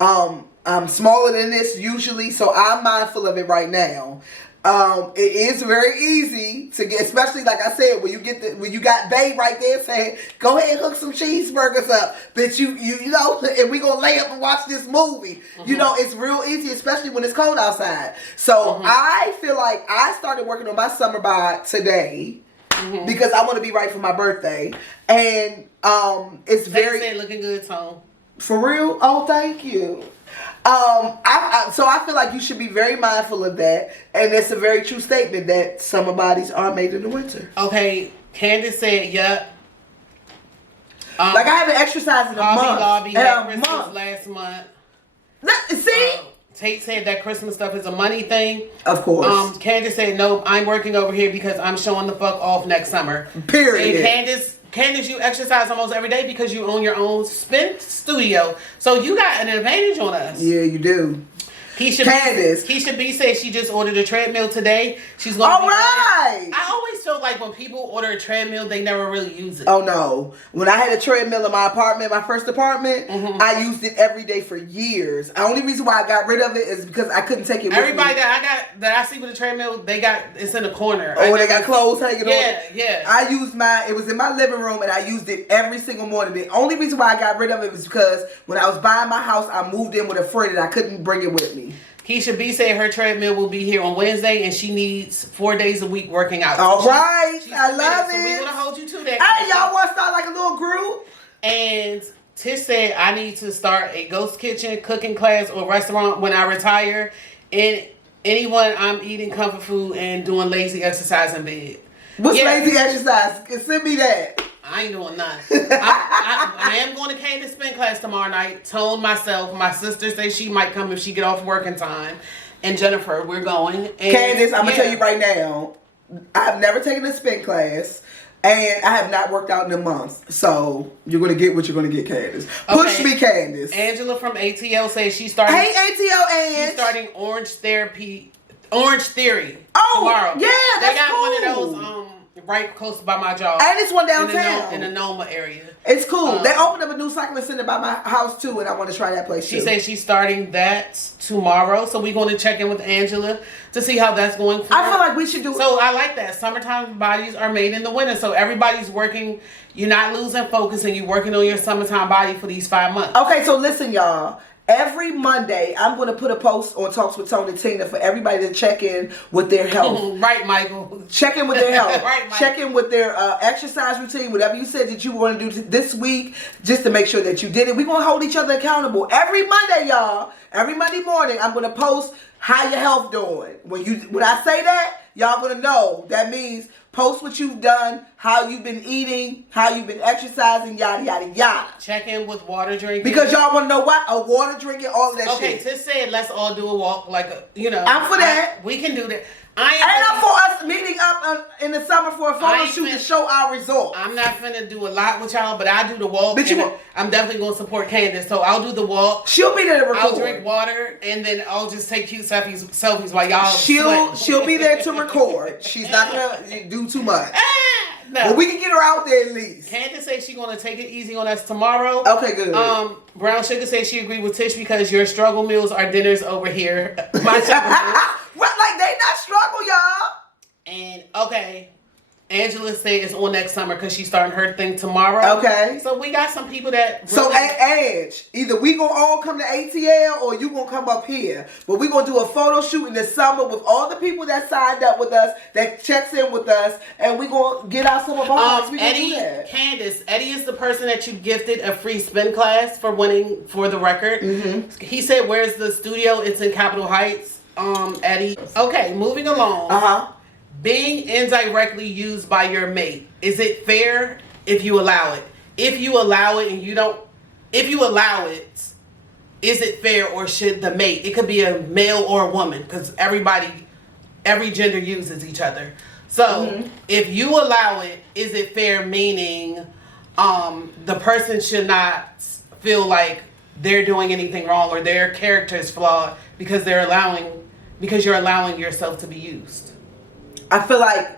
I'm smaller than this usually, so I'm mindful of it right now. It is very easy to get, especially like I said, when you got babe right there saying, go ahead and hook some cheeseburgers up, bitch, you know, and we gonna lay up and watch this movie. You know, it's real easy, especially when it's cold outside. So I feel like I started working on my summer bod today because I want to be right for my birthday, and it's very looking good, Tone. For real. Oh, thank you. So I feel like you should be very mindful of that, and it's a very true statement that summer bodies are made in the winter. Okay, Candace said, "Yup." Like I haven't exercised in a month. Lobby had Christmas last month. See, Tate said that Christmas stuff is a money thing. Of course. Candace said, "Nope, I'm working over here because I'm showing the fuck off next summer." Period. And Candace, you exercise almost every day because you own your own spin studio. So you got an advantage on us. Yeah, you do. Keisha B said she just ordered a treadmill today. She's going to I always feel like when people order a treadmill, they never really use it. Oh, no. When I had a treadmill in my apartment, my first apartment, I used it every day for years. The only reason why I got rid of it is because I couldn't take it with Everybody me. that I see with a treadmill, it's in a corner. Oh, they got clothes hanging on it? Yeah. I used it was in my living room, and I used it every single morning. The only reason why I got rid of it was because when I was buying my house, I moved in with a friend, and I couldn't bring it with me. Keisha B said her treadmill will be here on Wednesday, and she needs 4 days a week working out. All right. I love it. So we're going to hold you to that. Hey, y'all want to start like a little group? And Tish said, I need to start a ghost kitchen, cooking class, or restaurant when I retire. And anyone, I'm eating comfort food and doing lazy exercise in bed. What's lazy exercise? Send me that. I ain't doing nothing. I am going to Candace spin class tomorrow night. Tone myself. My sister says she might come if she get off work in time. And Jennifer, we're going. And Candace, I'm going to tell you right now, I've never taken a spin class. And I have not worked out in a month. So you're going to get what you're going to get, Candace. Push me, Candace. Angela from ATL says she's starting. Hey, ATL Ange. She's starting Orange Theory tomorrow. Yeah, they that's got cool. one of those right close by my job. And it's one downtown. In the Noma area. It's cool. They opened up a new cycling center by my house too, and I want to try that place too. She says she's starting that tomorrow, so we're going to check in with Angela to see how that's going for her. I feel like we should do. So I like that. Summertime bodies are made in the winter, so everybody's working. You're not losing focus, and you're working on your summertime body for these 5 months. Okay, so listen, y'all. Every Monday, I'm going to put a post on Talks with Tony and Tina for everybody to check in with their health. Right, Michael. Check in with their health. Right, Michael. Check in with their exercise routine, whatever you said that you want to do this week, just to make sure that you did it. We're going to hold each other accountable. Every Monday, y'all, every Monday morning, I'm going to post how your health doing. When I say that, y'all going to know. That means post what you've done, how you've been eating, how you've been exercising, yada, yada, yada. Check in with water drinking. Because y'all want to know what? A water drinking, all of that shit. Okay, Tish said let's all do a walk, I'm for that. We can do that. I'm for us meeting up in the summer for a photo shoot to show our results. I'm not finna do a lot with y'all, but I do the walk. But I'm definitely gonna support Candace, so I'll do the walk. She'll be there to record. I'll drink water, and then I'll just take cute selfies while y'all. She'll be there to record. She's not gonna do too much. No. But we can get her out there at least. Candace says she's gonna take it easy on us tomorrow. Okay, good. Brown Sugar says she agreed with Tish because your struggle meals are dinners over here. My struggle meals. Well, like they not struggle, y'all. And okay. Angela said it's on next summer because she's starting her thing tomorrow. Okay. So we got some people that really... So, Edge, either we gonna all come to ATL or you gonna come up here. But we gonna do a photo shoot in the summer with all the people that signed up with us, that checks in with us, and we gonna get out some of ours. Eddie, Candace, Eddie is the person that you gifted a free spin class for winning for the record. Mm-hmm. He said, where's the studio? It's in Capitol Heights. Eddie. Okay, moving along. Uh-huh. Being indirectly used by your mate, is it fair if you allow it? If you allow it and you don't, if you allow it, is it fair or should the mate, it could be a male or a woman because every gender uses each other. So if you allow it, is it fair, meaning the person should not feel like they're doing anything wrong or their character is flawed because you're allowing yourself to be used? I feel like,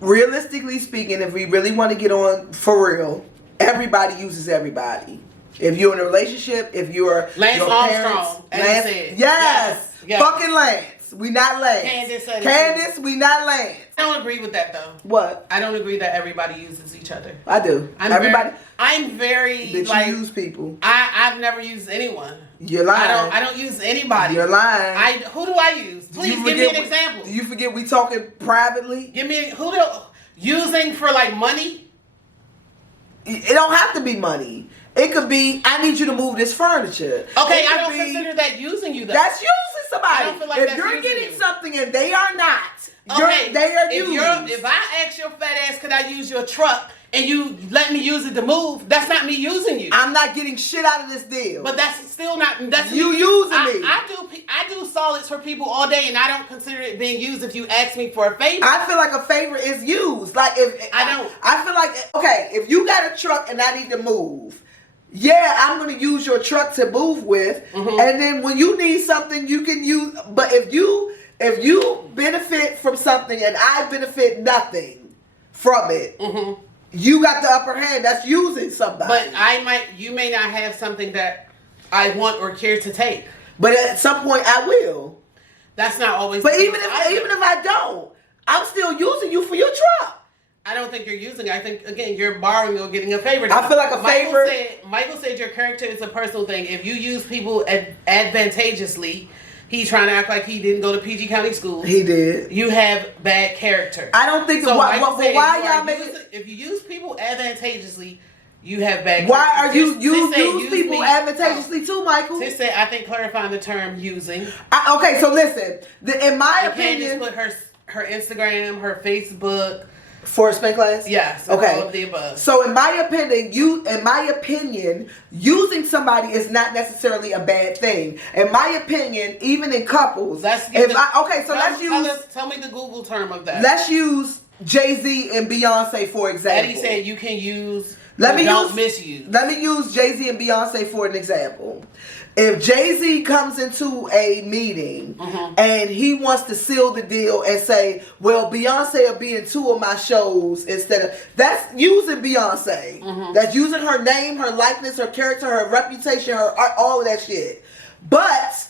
realistically speaking, if we really want to get on for real, everybody uses everybody. If you're in a relationship, if you're Lance your Armstrong, parents, said. Yes. Fucking Lance. We not Lance. Candace said Candace, we not Lance. I don't agree with that though. What? I don't agree that everybody uses each other. I do. I'm very that you use people. I've never used anyone. You're lying. I don't use anybody. You're lying. Who do I use? Please give me an example. Do you forget we talking privately? Give me using for like money? It don't have to be money. It could be, I need you to move this furniture. Okay, I don't consider that using you though. That's using somebody. I don't feel like if that's you're getting you. something and they are not, okay, they are used. If I ask your fat ass, could I use your truck, and you let me use it to move, that's not me using you. I'm not getting shit out of this deal. But that's still not. That's you me. Using me. I do solids for people all day, and I don't consider it being used if you ask me for a favor. I feel like a favor is used. Like if I don't. I feel like, okay, if you got a truck and I need to move, yeah, I'm going to use your truck to move with. Mm-hmm. And then when you need something, you can use. But if you benefit from something and I benefit nothing from it, mm-hmm. you got the upper hand. That's using somebody. But you may not have something that I want or care to take. But at some point, I will. That's not always. But even if I don't, I'm still using you for your truck. I don't think you're using it. I think, again, you're borrowing or getting a favor. I feel like a favor. Michael said your character is a personal thing. If you use people advantageously, he's trying to act like he didn't go to PG County School. He did. You have bad character. I don't think so. Why y'all making? If you use people advantageously, you have bad. Why character. are you use people advantageously too, Michael? Tish said, I think clarifying the term using. Okay, so listen. In my opinion, Candace put her Instagram, her Facebook. For a spin class? Yes. Okay. All of the above. So in my opinion, using somebody is not necessarily a bad thing. In my opinion, even in couples. Tell me the Google term of that. Let's use Jay-Z and Beyonce for example. Eddie said you can use. Misuse. Let me use Jay-Z and Beyonce for an example. If Jay-Z comes into a meeting mm-hmm. and he wants to seal the deal and say, well, Beyonce will be in 2 of my shows instead of... That's using Beyonce. Mm-hmm. That's using her name, her likeness, her character, her reputation, her art, all of that shit. But...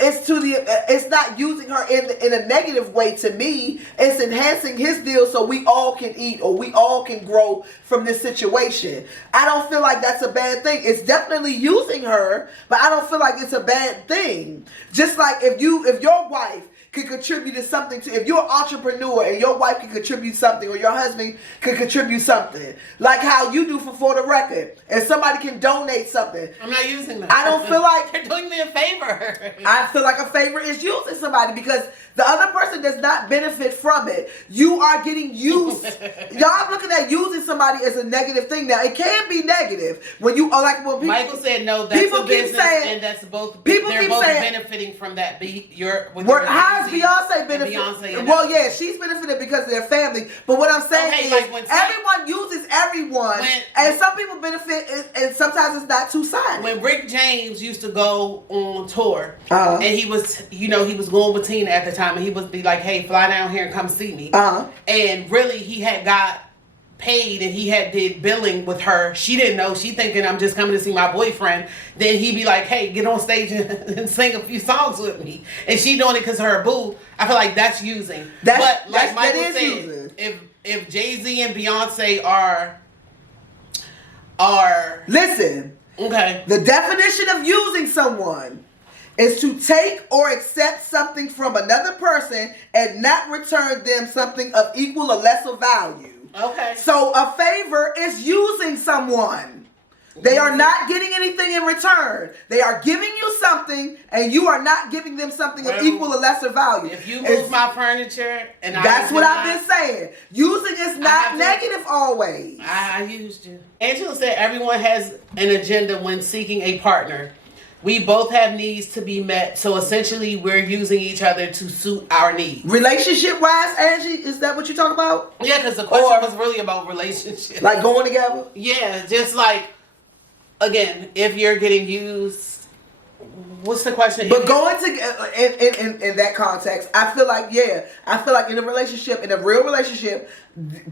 It's not using her in a negative way to me. It's enhancing his deal so we all can eat or we all can grow from this situation. I don't feel like that's a bad thing. It's definitely using her, but I don't feel like it's a bad thing. Just like if your wife can contribute to something if you're an entrepreneur and your wife can contribute something or your husband can contribute something, like how you do for the record, and somebody can donate something. I'm not using that. I don't feel like they're doing me a favor. I feel like a favor is using somebody because the other person does not benefit from it. You are getting used. Y'all looking at using somebody as a negative thing. Now it can be negative when you are like when people, Michael said no. That's people a business, saying, and that's both. People they're keep both saying, benefiting from that. how has Beyonce benefited? Beyonce Well, yeah, she's benefited because of their family. But what I'm saying is, like when everyone uses everyone, and some people benefit, and sometimes it's not two-sided. When Rick James used to go on tour, and he was, he was going with Tina at the time, and he would be like, "Hey, fly down here and come see me." And really, he had got paid and he had did billing with her. She didn't know. She thinking I'm just coming to see my boyfriend. Then he'd be like, "Hey, get on stage and sing a few songs with me." And she doing it because of her boo. I feel like that's using. But like Michael said, if Jay-Z and Beyonce are listen. Okay. The definition of using someone is to take or accept something from another person and not return them something of equal or lesser value. Okay. So a favor is using someone. They are not getting anything in return. They are giving you something, and you are not giving them something of equal or lesser value. If you move my furniture, and that's what I've been saying. Using is not negative always. I used you. Angela said everyone has an agenda when seeking a partner. We both have needs to be met, so essentially we're using each other to suit our needs. Relationship-wise, Angie, is that what you talk about? Yeah, because the question was really about relationships. Like going together? Yeah, just like, again, if you're getting used, what's the question? But going to in that context, I feel like in a relationship, in a real relationship,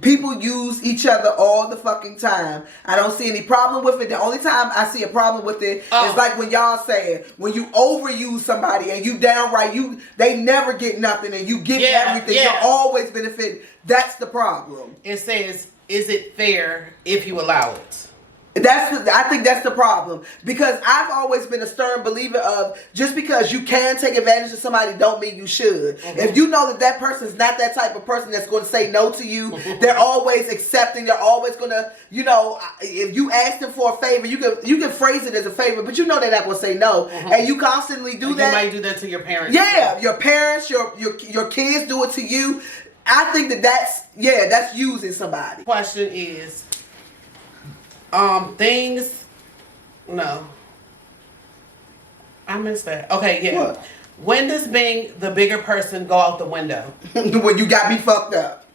people use each other all the fucking time. I don't see any problem with it. The only time I see a problem with it is like when y'all saying, when you overuse somebody and you downright, they never get nothing and you get everything. You're always benefiting. That's the problem. It says, is it fair if you allow it? I think that's the problem, because I've always been a stern believer of just because you can take advantage of somebody don't mean you should. If you know that person's not that type of person that's going to say no to you, they're always accepting. They're always going to, if you ask them for a favor, you can phrase it as a favor, but you know they're not going to say no, and you constantly do that. You might do that to your parents. Yeah, your parents, your kids do it to you. I think that's using somebody. Question is. No. I missed that. Okay, yeah. What? When does being the bigger person go out the window? When you got me fucked up.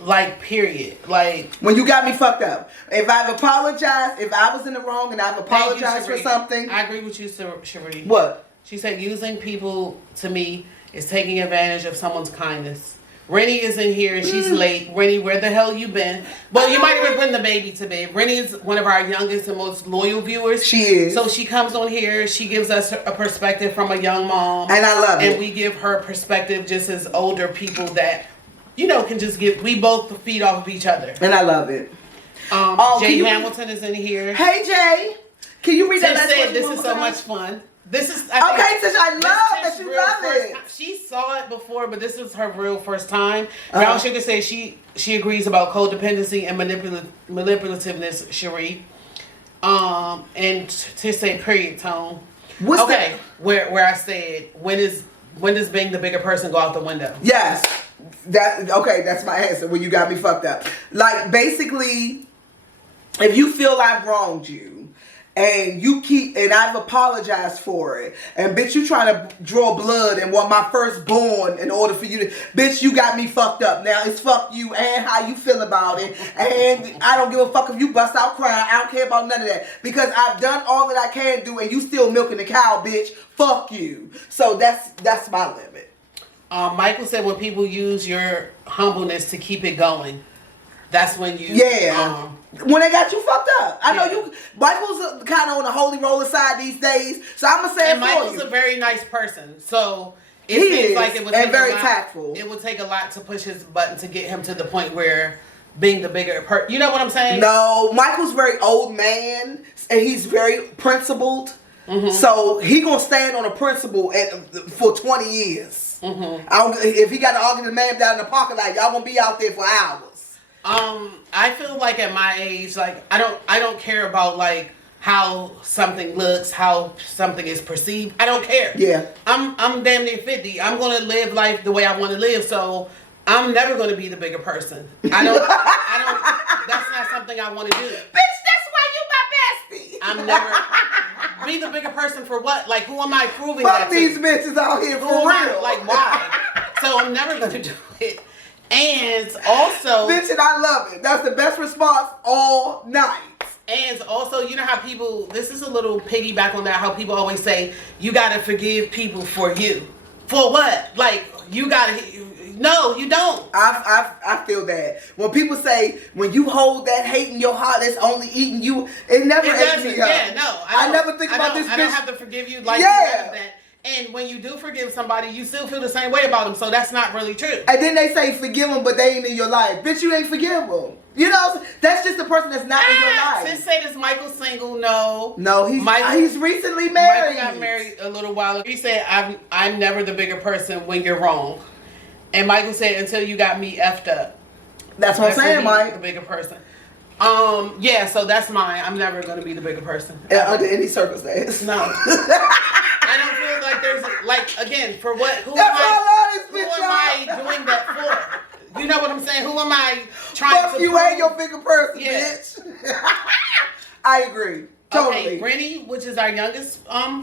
Like, period. Like, when you got me fucked up. If I've apologized, if I was in the wrong and I've apologized for something. I agree with you, Cherie. What? She said using people, to me, is taking advantage of someone's kindness. Rennie is in here and she's late. Rennie, where the hell you been? Well, you might have been putting the baby to bed. Rennie is one of our youngest and most loyal viewers. She is. So she comes on here. She gives us a perspective from a young mom. And I love it. And we give her perspective just as older people that, can just we both feed off of each other. And I love it. Jay Hamilton is in here. Hey, Jay. Can you read that last question? This is so much fun. This is okay, Tish, I love that you love it. She saw it before, but this is her real first time. Brown Sugar says she agrees about codependency and manipulativeness, Cherie. And to say period tone. Where I said when does being the bigger person go out the window? Yes. That's my answer. When you got me fucked up. Like, basically, if you feel I've wronged you, and I've apologized for it, and bitch, you trying to draw blood and want my firstborn in order for you to, bitch, you got me fucked up. Now it's fuck you and how you feel about it, and I don't give a fuck if you bust out crying. I don't care about none of that, because I've done all that I can do, and you still milking the cow, bitch. Fuck you. So that's my limit. Michael said when people use your humbleness to keep it going, that's when you when they got you fucked up. I know you. Michael's kind of on the holy roller side these days, so I'm gonna say. And Michael's a very nice person, so it he seems is, like it would and take very a lot, tactful. It would take a lot to push his button to get him to the point where being the bigger person. You know what I'm saying? No, Michael's very old man, and he's very principled. So he gonna stand on a principle for 20 years. If he got to argue the man down in the parking lot, y'all gonna be out there for hours. I feel like at my age, like I don't care about like how something looks, how something is perceived. I don't care. Yeah. I'm damn near 50. I'm gonna live life the way I want to live. So I'm never gonna be the bigger person. I don't. That's not something I want to do. Bitch, that's why you my bestie. I'm never. Be the bigger person for what? Like, who am I proving Fuck that these to? bitches out here Who for am I? real. Like, why? So I'm never gonna do it. And also, bitch, and I love it. That's the best response all night. and also, you know how people, this is a little piggyback on that, how people always say, you gotta forgive people for you. For what? Like, you gotta, no, you don't. I feel that. When people say, when you hold that hate in your heart that's only eating you, it never ate me up. Yeah, no. I never think about this bitch. I don't have to forgive you like yeah. that. And when you do forgive somebody, you still feel the same way about them. So that's not really true. And then they say forgive them, but they ain't in your life. Bitch, you ain't forgive them. You know, that's just the person that's not in your life. Since say this Michael single, no. No, he's recently married. Michael got married a little while ago. He said, I'm never the bigger person when you're wrong. And Michael said, until you got me effed up. That's what I'm saying, Mike. The bigger person. Yeah, so that's mine. I'm never going to be the bigger person. Under any circumstance. No. I don't feel like there's, like, again, for what? Who am I doing that for? You know what I'm saying? Who am I trying Fuck to you prove? ain't your bigger person, Yeah. bitch. I agree. Totally. Okay, Brittany, which is our youngest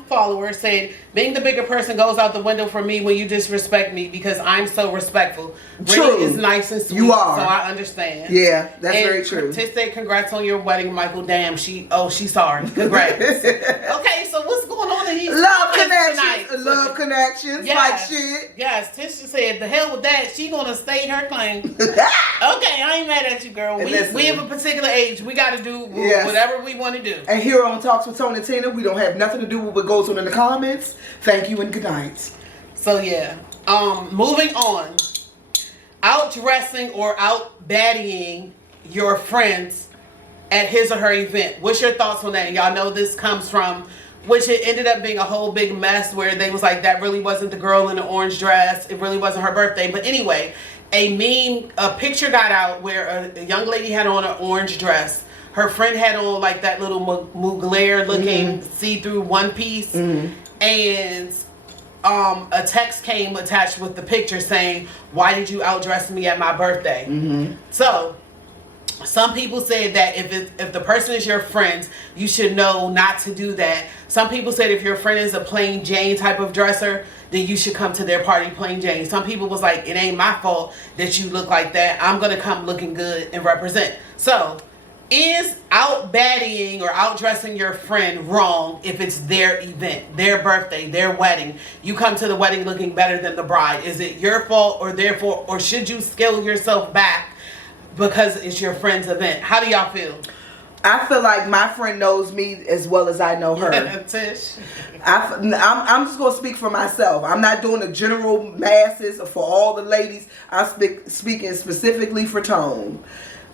follower, said, being the bigger person goes out the window for me when you disrespect me because I'm so respectful. Brittany True. is nice and sweet, You are. so I understand. Yeah, that's very true. Tish said, congrats on your wedding, Michael. Damn, she's sorry. Congrats. Okay, so what's going on in these Love comments connections. tonight? Love connections. Yes. Like shit. Yes, Tish said, the hell with that. She gonna state her claim. Okay, I ain't mad at you, girl. We have a particular age. We gotta do whatever we want to do. And here on Talks with Tony and Tina, we don't have nothing to do with what goes on in the comments. Thank you and good night. So yeah. Moving on. Outdressing or outbaddying your friends at his or her event. What's your thoughts on that? And y'all know this comes from, which it ended up being a whole big mess where they was like, that really wasn't the girl in the orange dress. It really wasn't her birthday. But anyway, a picture got out where a young lady had on an orange dress. Her friend had on like that little Mugler looking see-through one piece. And a text came attached with the picture saying, why did you outdress me at my birthday? So some people said that if the person is your friend, you should know not to do that. Some people said if your friend is a plain Jane type of dresser, then you should come to their party plain Jane. Some people was like, it ain't my fault that you look like that. I'm going to come looking good and represent. So is outbaddying or outdressing your friend wrong if it's their event, their birthday, their wedding? You come to the wedding looking better than the bride. Is it your fault or their fault? Or should you scale yourself back because it's your friend's event? How do y'all feel? I feel like my friend knows me as well as I know her. Tish. I'm just going to speak for myself. I'm not doing the general masses or for all the ladies. I'm speaking specifically for Tone.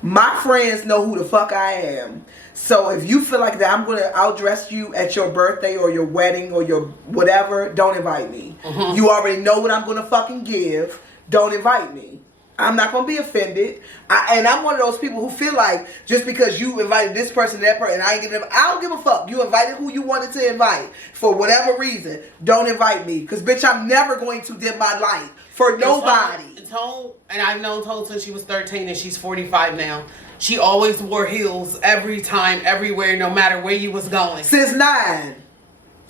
My friends know who the fuck I am. So if you feel like that I'm going to outdress you at your birthday or your wedding or your whatever, don't invite me. You already know what I'm going to fucking give. Don't invite me. I'm not going to be offended. And I'm one of those people who feel like just because you invited this person, that person, and I don't give a fuck. You invited who you wanted to invite for whatever reason. Don't invite me. Because, bitch, I'm never going to dim my light for nobody. Tone, and I've known Tone since she was 13 and she's 45 now. She always wore heels every time, everywhere, no matter where you was going. Since 9.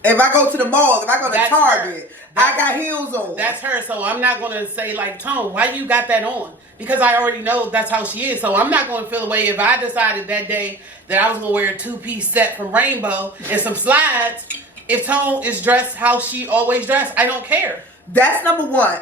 If I go to the mall, if I go to Target, I got heels on. That's her. So I'm not going to say like, Tone, why you got that on? Because I already know that's how she is. So I'm not going to feel away if I decided that day that I was going to wear a 2-piece set from Rainbow and some slides. If Tone is dressed how she always dressed, I don't care. That's number one.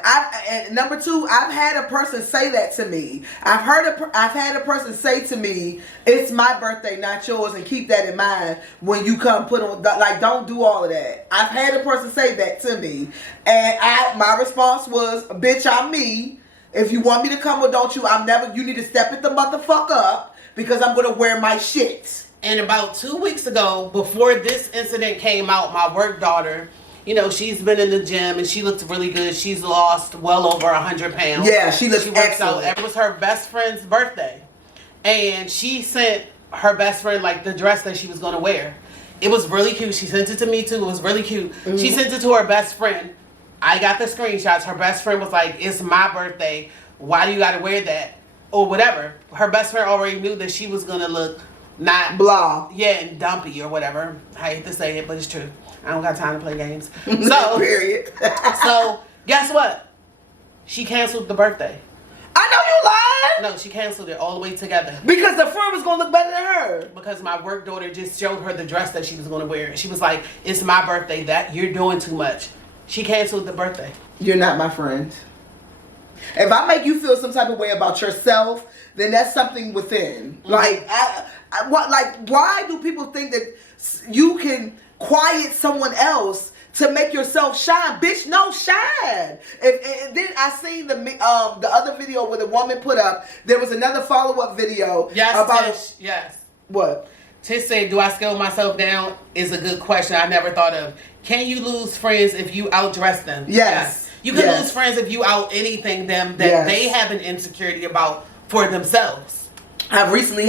And number two, I've had a person say that to me. I've had a person say to me, "It's my birthday, not yours," and keep that in mind when you come put on. Like, don't do all of that. I've had a person say that to me, and my response was, "Bitch, I'm me. If you want me to come or don't you, I'm never. You need to step it the motherfucker up because I'm gonna wear my shit." And about 2 weeks ago, before this incident came out, my work daughter, you know, she's been in the gym and she looks really good. She's lost well over 100 pounds. Yeah, she looks excellent. It was her best friend's birthday. And she sent her best friend, like, the dress that she was going to wear. It was really cute. She sent it to me, too. It was really cute. Mm-hmm. She sent it to her best friend. I got the screenshots. Her best friend was like, it's my birthday. Why do you got to wear that? Or whatever. Her best friend already knew that she was going to look not blah. Yeah, and dumpy or whatever. I hate to say it, but it's true. I don't got time to play games. So, period. So guess what? She canceled the birthday. I know you lied. No, she canceled it all the way together. Because the friend was gonna look better than her. Because my work daughter just showed her the dress that she was gonna wear. She was like, "It's my birthday. That you're doing too much." She canceled the birthday. You're not my friend. If I make you feel some type of way about yourself, then that's something within. Mm-hmm. Like, why do people think that you can quiet someone else to make yourself shine? Bitch, no, shine. And then I seen the other video where the woman put up. There was another follow-up video. Yes, about Tish, yes. What? Tish said, "Do I scale myself down?" Is a good question I never thought of. Can you lose friends if you outdress them? Yes. You can Yes. lose friends if you out anything them that Yes. they have an insecurity about for themselves. I've recently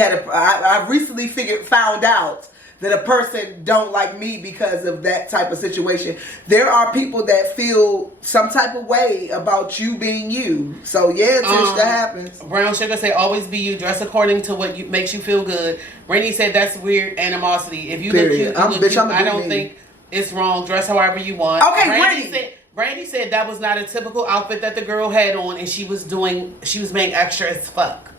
found out that a person don't like me because of that type of situation. There are people that feel some type of way about you being you. So yeah, Tish, that happens. Brown Sugar said, "Always be you. Dress according to what makes you feel good." Rainey said, "That's weird animosity. If you look cute, you look cute. I don't think it's wrong. Dress however you want." Okay, Brandy said that was not a typical outfit that the girl had on, and she was being extra as fuck.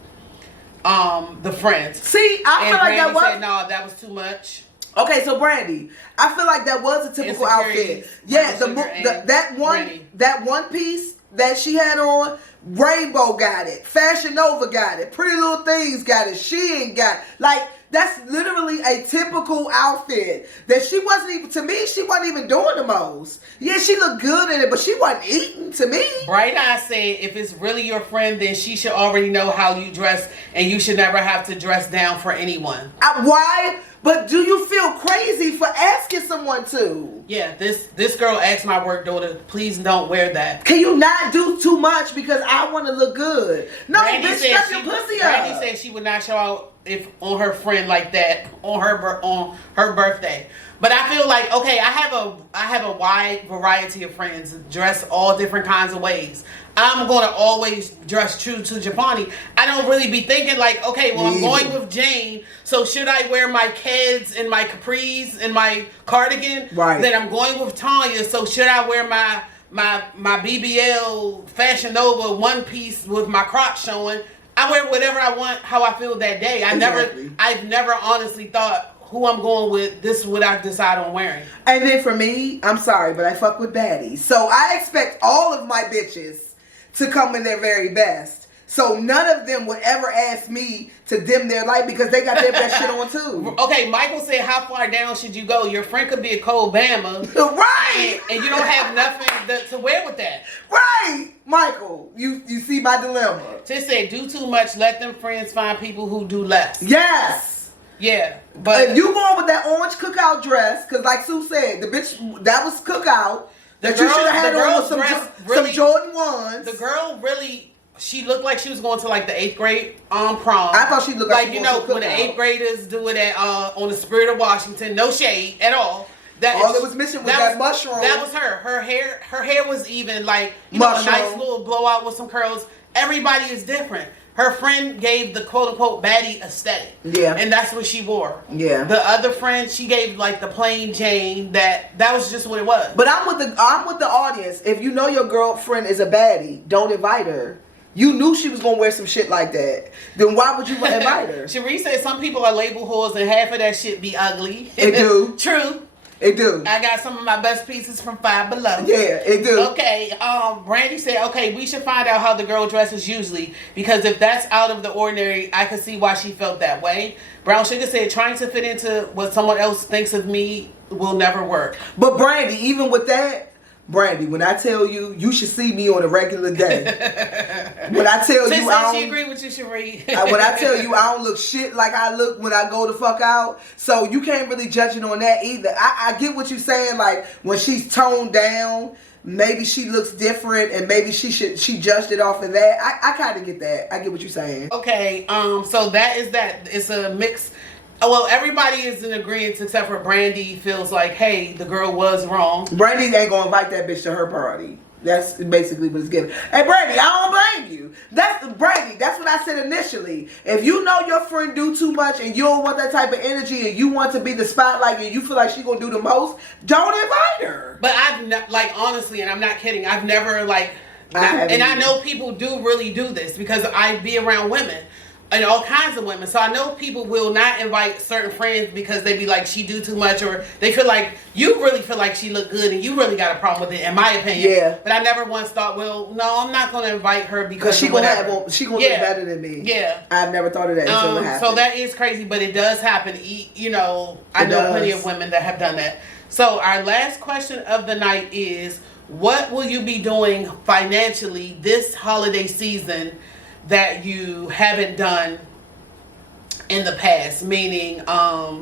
The friends. See, I feel like that was. Said, "No, that was too much." Okay, so Brandy, I feel like that was a typical outfit. Yeah, that one piece that she had on, Rainbow got it, Fashion Nova got it, Pretty Little Things got it, Shein got it. Like, that's literally a typical outfit that she wasn't even doing the most. Yeah, she looked good in it, but she wasn't eating to me. Bright Eye said, "If it's really your friend, then she should already know how you dress, and you should never have to dress down for anyone." Why? But do you feel crazy for asking someone to? Yeah, this girl asked my work daughter, "Please don't wear that." Can you not do too much because I want to look good? No, Brandy bitch, shut your pussy up. Brandy said she would not show out if on her friend like that on her birthday. But I feel like, okay, I have a wide variety of friends dress all different kinds of ways. I'm gonna always dress true to Japani. I don't really be thinking like, okay, well, I'm going with Jane, so should I wear my Keds and my capris and my cardigan? Right. Then I'm going with Tanya, so should I wear my BBL Fashion Nova one piece with my crotch showing? I wear whatever I want, how I feel that day. I've never honestly thought who I'm going with. This is what I decide on wearing. And then for me, I'm sorry, but I fuck with baddies. So I expect all of my bitches to come in their very best. So none of them would ever ask me to dim their light because they got their best shit on too. Okay, Michael said, "How far down should you go? Your friend could be a cold Bama." Right. And you don't have nothing to wear with that. Right. Michael, you see my dilemma. Just say, "Do too much, let them friends find people who do less." Yes. Yeah. But if you going with that orange cookout dress, because like Sue said, the bitch, that was cookout. That you should have had on with some Jordan 1s. The girl really, she looked like she was going to like the 8th grade prom. I thought she looked like you know, when the 8th graders do it at on the Spirit of Washington. No shade at all. All that was missing was that mushroom. That was her. Her hair was even like, you know, a nice little blowout with some curls. Everybody is different. Her friend gave the quote-unquote baddie aesthetic. Yeah. And that's what she wore. Yeah. The other friend, she gave like the plain Jane. That was just what it was. But I'm with the audience. If you know your girlfriend is a baddie, don't invite her. You knew she was going to wear some shit like that. Then why would you invite her? Cherie said some people are label whores and half of that shit be ugly. It do. True. It do. I got some of my best pieces from Five Below. Yeah, it do. Okay, Brandy said, okay, we should find out how the girl dresses usually, because if that's out of the ordinary, I could see why she felt that way. Brown Sugar said, trying to fit into what someone else thinks of me will never work. But Brandy, even with that, Brandy, when I tell you, you should see me on a regular day. When I tell you, she agree with you, Cherie. When I tell you, I don't look shit like I look when I go the fuck out. So you can't really judge it on that either. I get what you're saying. Like when she's toned down, maybe she looks different, and maybe she judged it off of that. I kind of get that. I get what you're saying. Okay. So that is that. It's a mix. Well, everybody is in agreement except for Brandy feels like, hey, the girl was wrong. Brandy ain't gonna invite that bitch to her party. That's basically what it's giving. Hey, Brandy, I don't blame you. That's Brandy. That's what I said initially, if you know your friend do too much and you don't want that type of energy and you want to be the spotlight and you feel like she gonna do the most, don't invite her. But I've like honestly, and I'm not kidding, I've never like, and I know people do really do this because I be around women. And all kinds of women. So I know people will not invite certain friends because they be like, she do too much, or they feel like, you really feel like she look good and you really got a problem with it, in my opinion. Yeah. But I never once thought, well, no, I'm not going to invite her because she gonna look better than me. Yeah. I've never thought of that until it happened. So that is crazy, but it does happen. You know, I know plenty of women that have done that. So our last question of the night is, what will you be doing financially this holiday season that you haven't done in the past? Meaning, I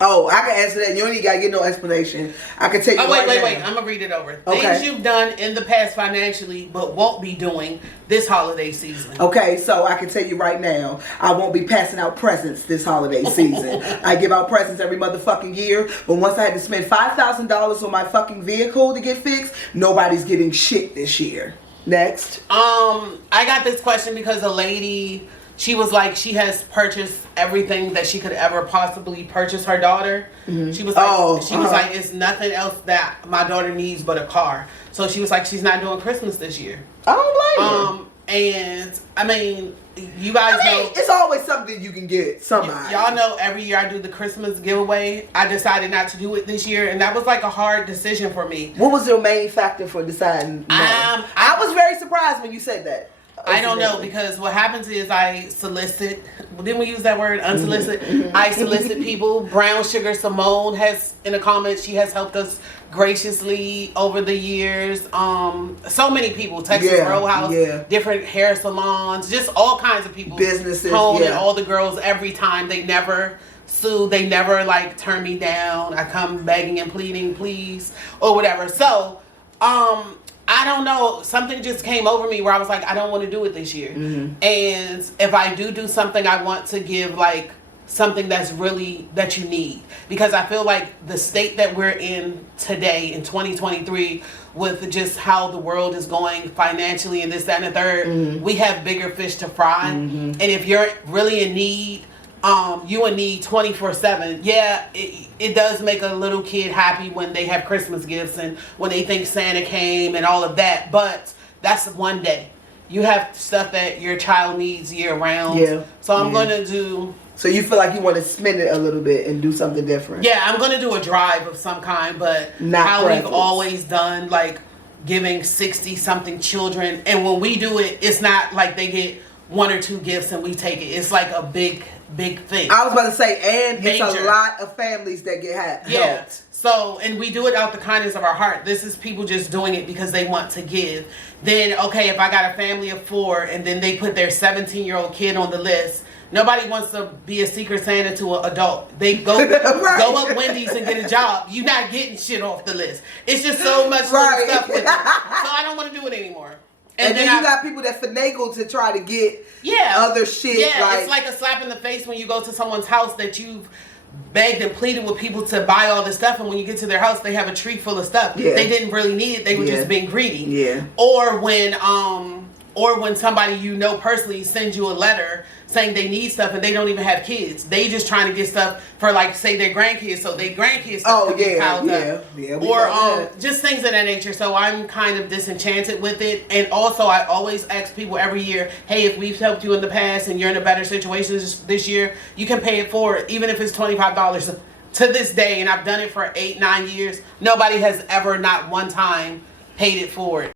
can answer that. You don't even gotta get no explanation. I can tell you. Wait. I'm gonna read it over. Okay. Things you've done in the past financially, but won't be doing this holiday season. Okay, so I can tell you right now, I won't be passing out presents this holiday season. I give out presents every motherfucking year, but once I had to spend $5,000 on my fucking vehicle to get fixed, nobody's getting shit this year. Next. I got this question because a lady, she was like, she has purchased everything that she could ever possibly purchase her daughter. Mm-hmm. She was like, it's nothing else that my daughter needs but a car. So she was like, she's not doing Christmas this year. I don't blame her. And I mean, you guys know it's always something you can get somebody. Y'all know every year I do the Christmas giveaway. I decided not to do it this year, and that was like a hard decision for me. What was your main factor for deciding? I was very surprised when you said that. I don't know, because what happens is I solicit. Didn't we use that word? Unsolicit. Mm-hmm. I solicit people. Brown Sugar Simone has, in the comments, she has helped us graciously over the years. So many people. Texas Roadhouse, different hair salons, just all kinds of people. Businesses, and all the girls every time. They never sue. They never like turn me down. I come begging and pleading, please, or whatever. So, I don't know. Something just came over me where I was like, I don't want to do it this year. Mm-hmm. And if I do something, I want to give like something that's really that you need, because I feel like the state that we're in today in 2023, with just how the world is going financially and this, that, and the third, we have bigger fish to fry. Mm-hmm. And if you're really in need, you in need 24/7. Yeah, it does make a little kid happy when they have Christmas gifts and when they think Santa came and all of that, but that's one day. You have stuff that your child needs year round. Yeah. So I'm going to do... So you feel like you want to spend it a little bit and do something different? Yeah, I'm going to do a drive of some kind, but not how presents. We've always done, like giving 60-something children, and when we do it, it's not like they get one or two gifts and we take it. It's like a big thing. I was about to say, and it's a lot of families that get helped. Yeah. So, and we do it out the kindness of our heart. This is people just doing it because they want to give. Then, okay, if I got a family of 4 and then they put their 17-year-old kid on the list, nobody wants to be a Secret Santa to an adult. They go right. Go up Wendy's and get a job. You're not getting shit off the list. It's just so much stuff with it. So I don't want to do it anymore. And then you got people that finagle to try to get other shit. Yeah, it's like a slap in the face when you go to someone's house that you've begged and pleaded with people to buy all this stuff, and when you get to their house, they have a tree full of stuff. Yeah. They didn't really need it. They were just being greedy. Yeah. Or when somebody you know personally sends you a letter saying they need stuff and they don't even have kids. They just trying to get stuff for, like, say their grandkids, so their grandkids stuff be piled up. Yeah, or just things of that nature. So I'm kind of disenchanted with it. And also I always ask people every year, hey, if we've helped you in the past and you're in a better situation this year, you can pay it forward, even if it's $25. To this day, and I've done it for 8-9 years, nobody has ever, not one time, paid it forward.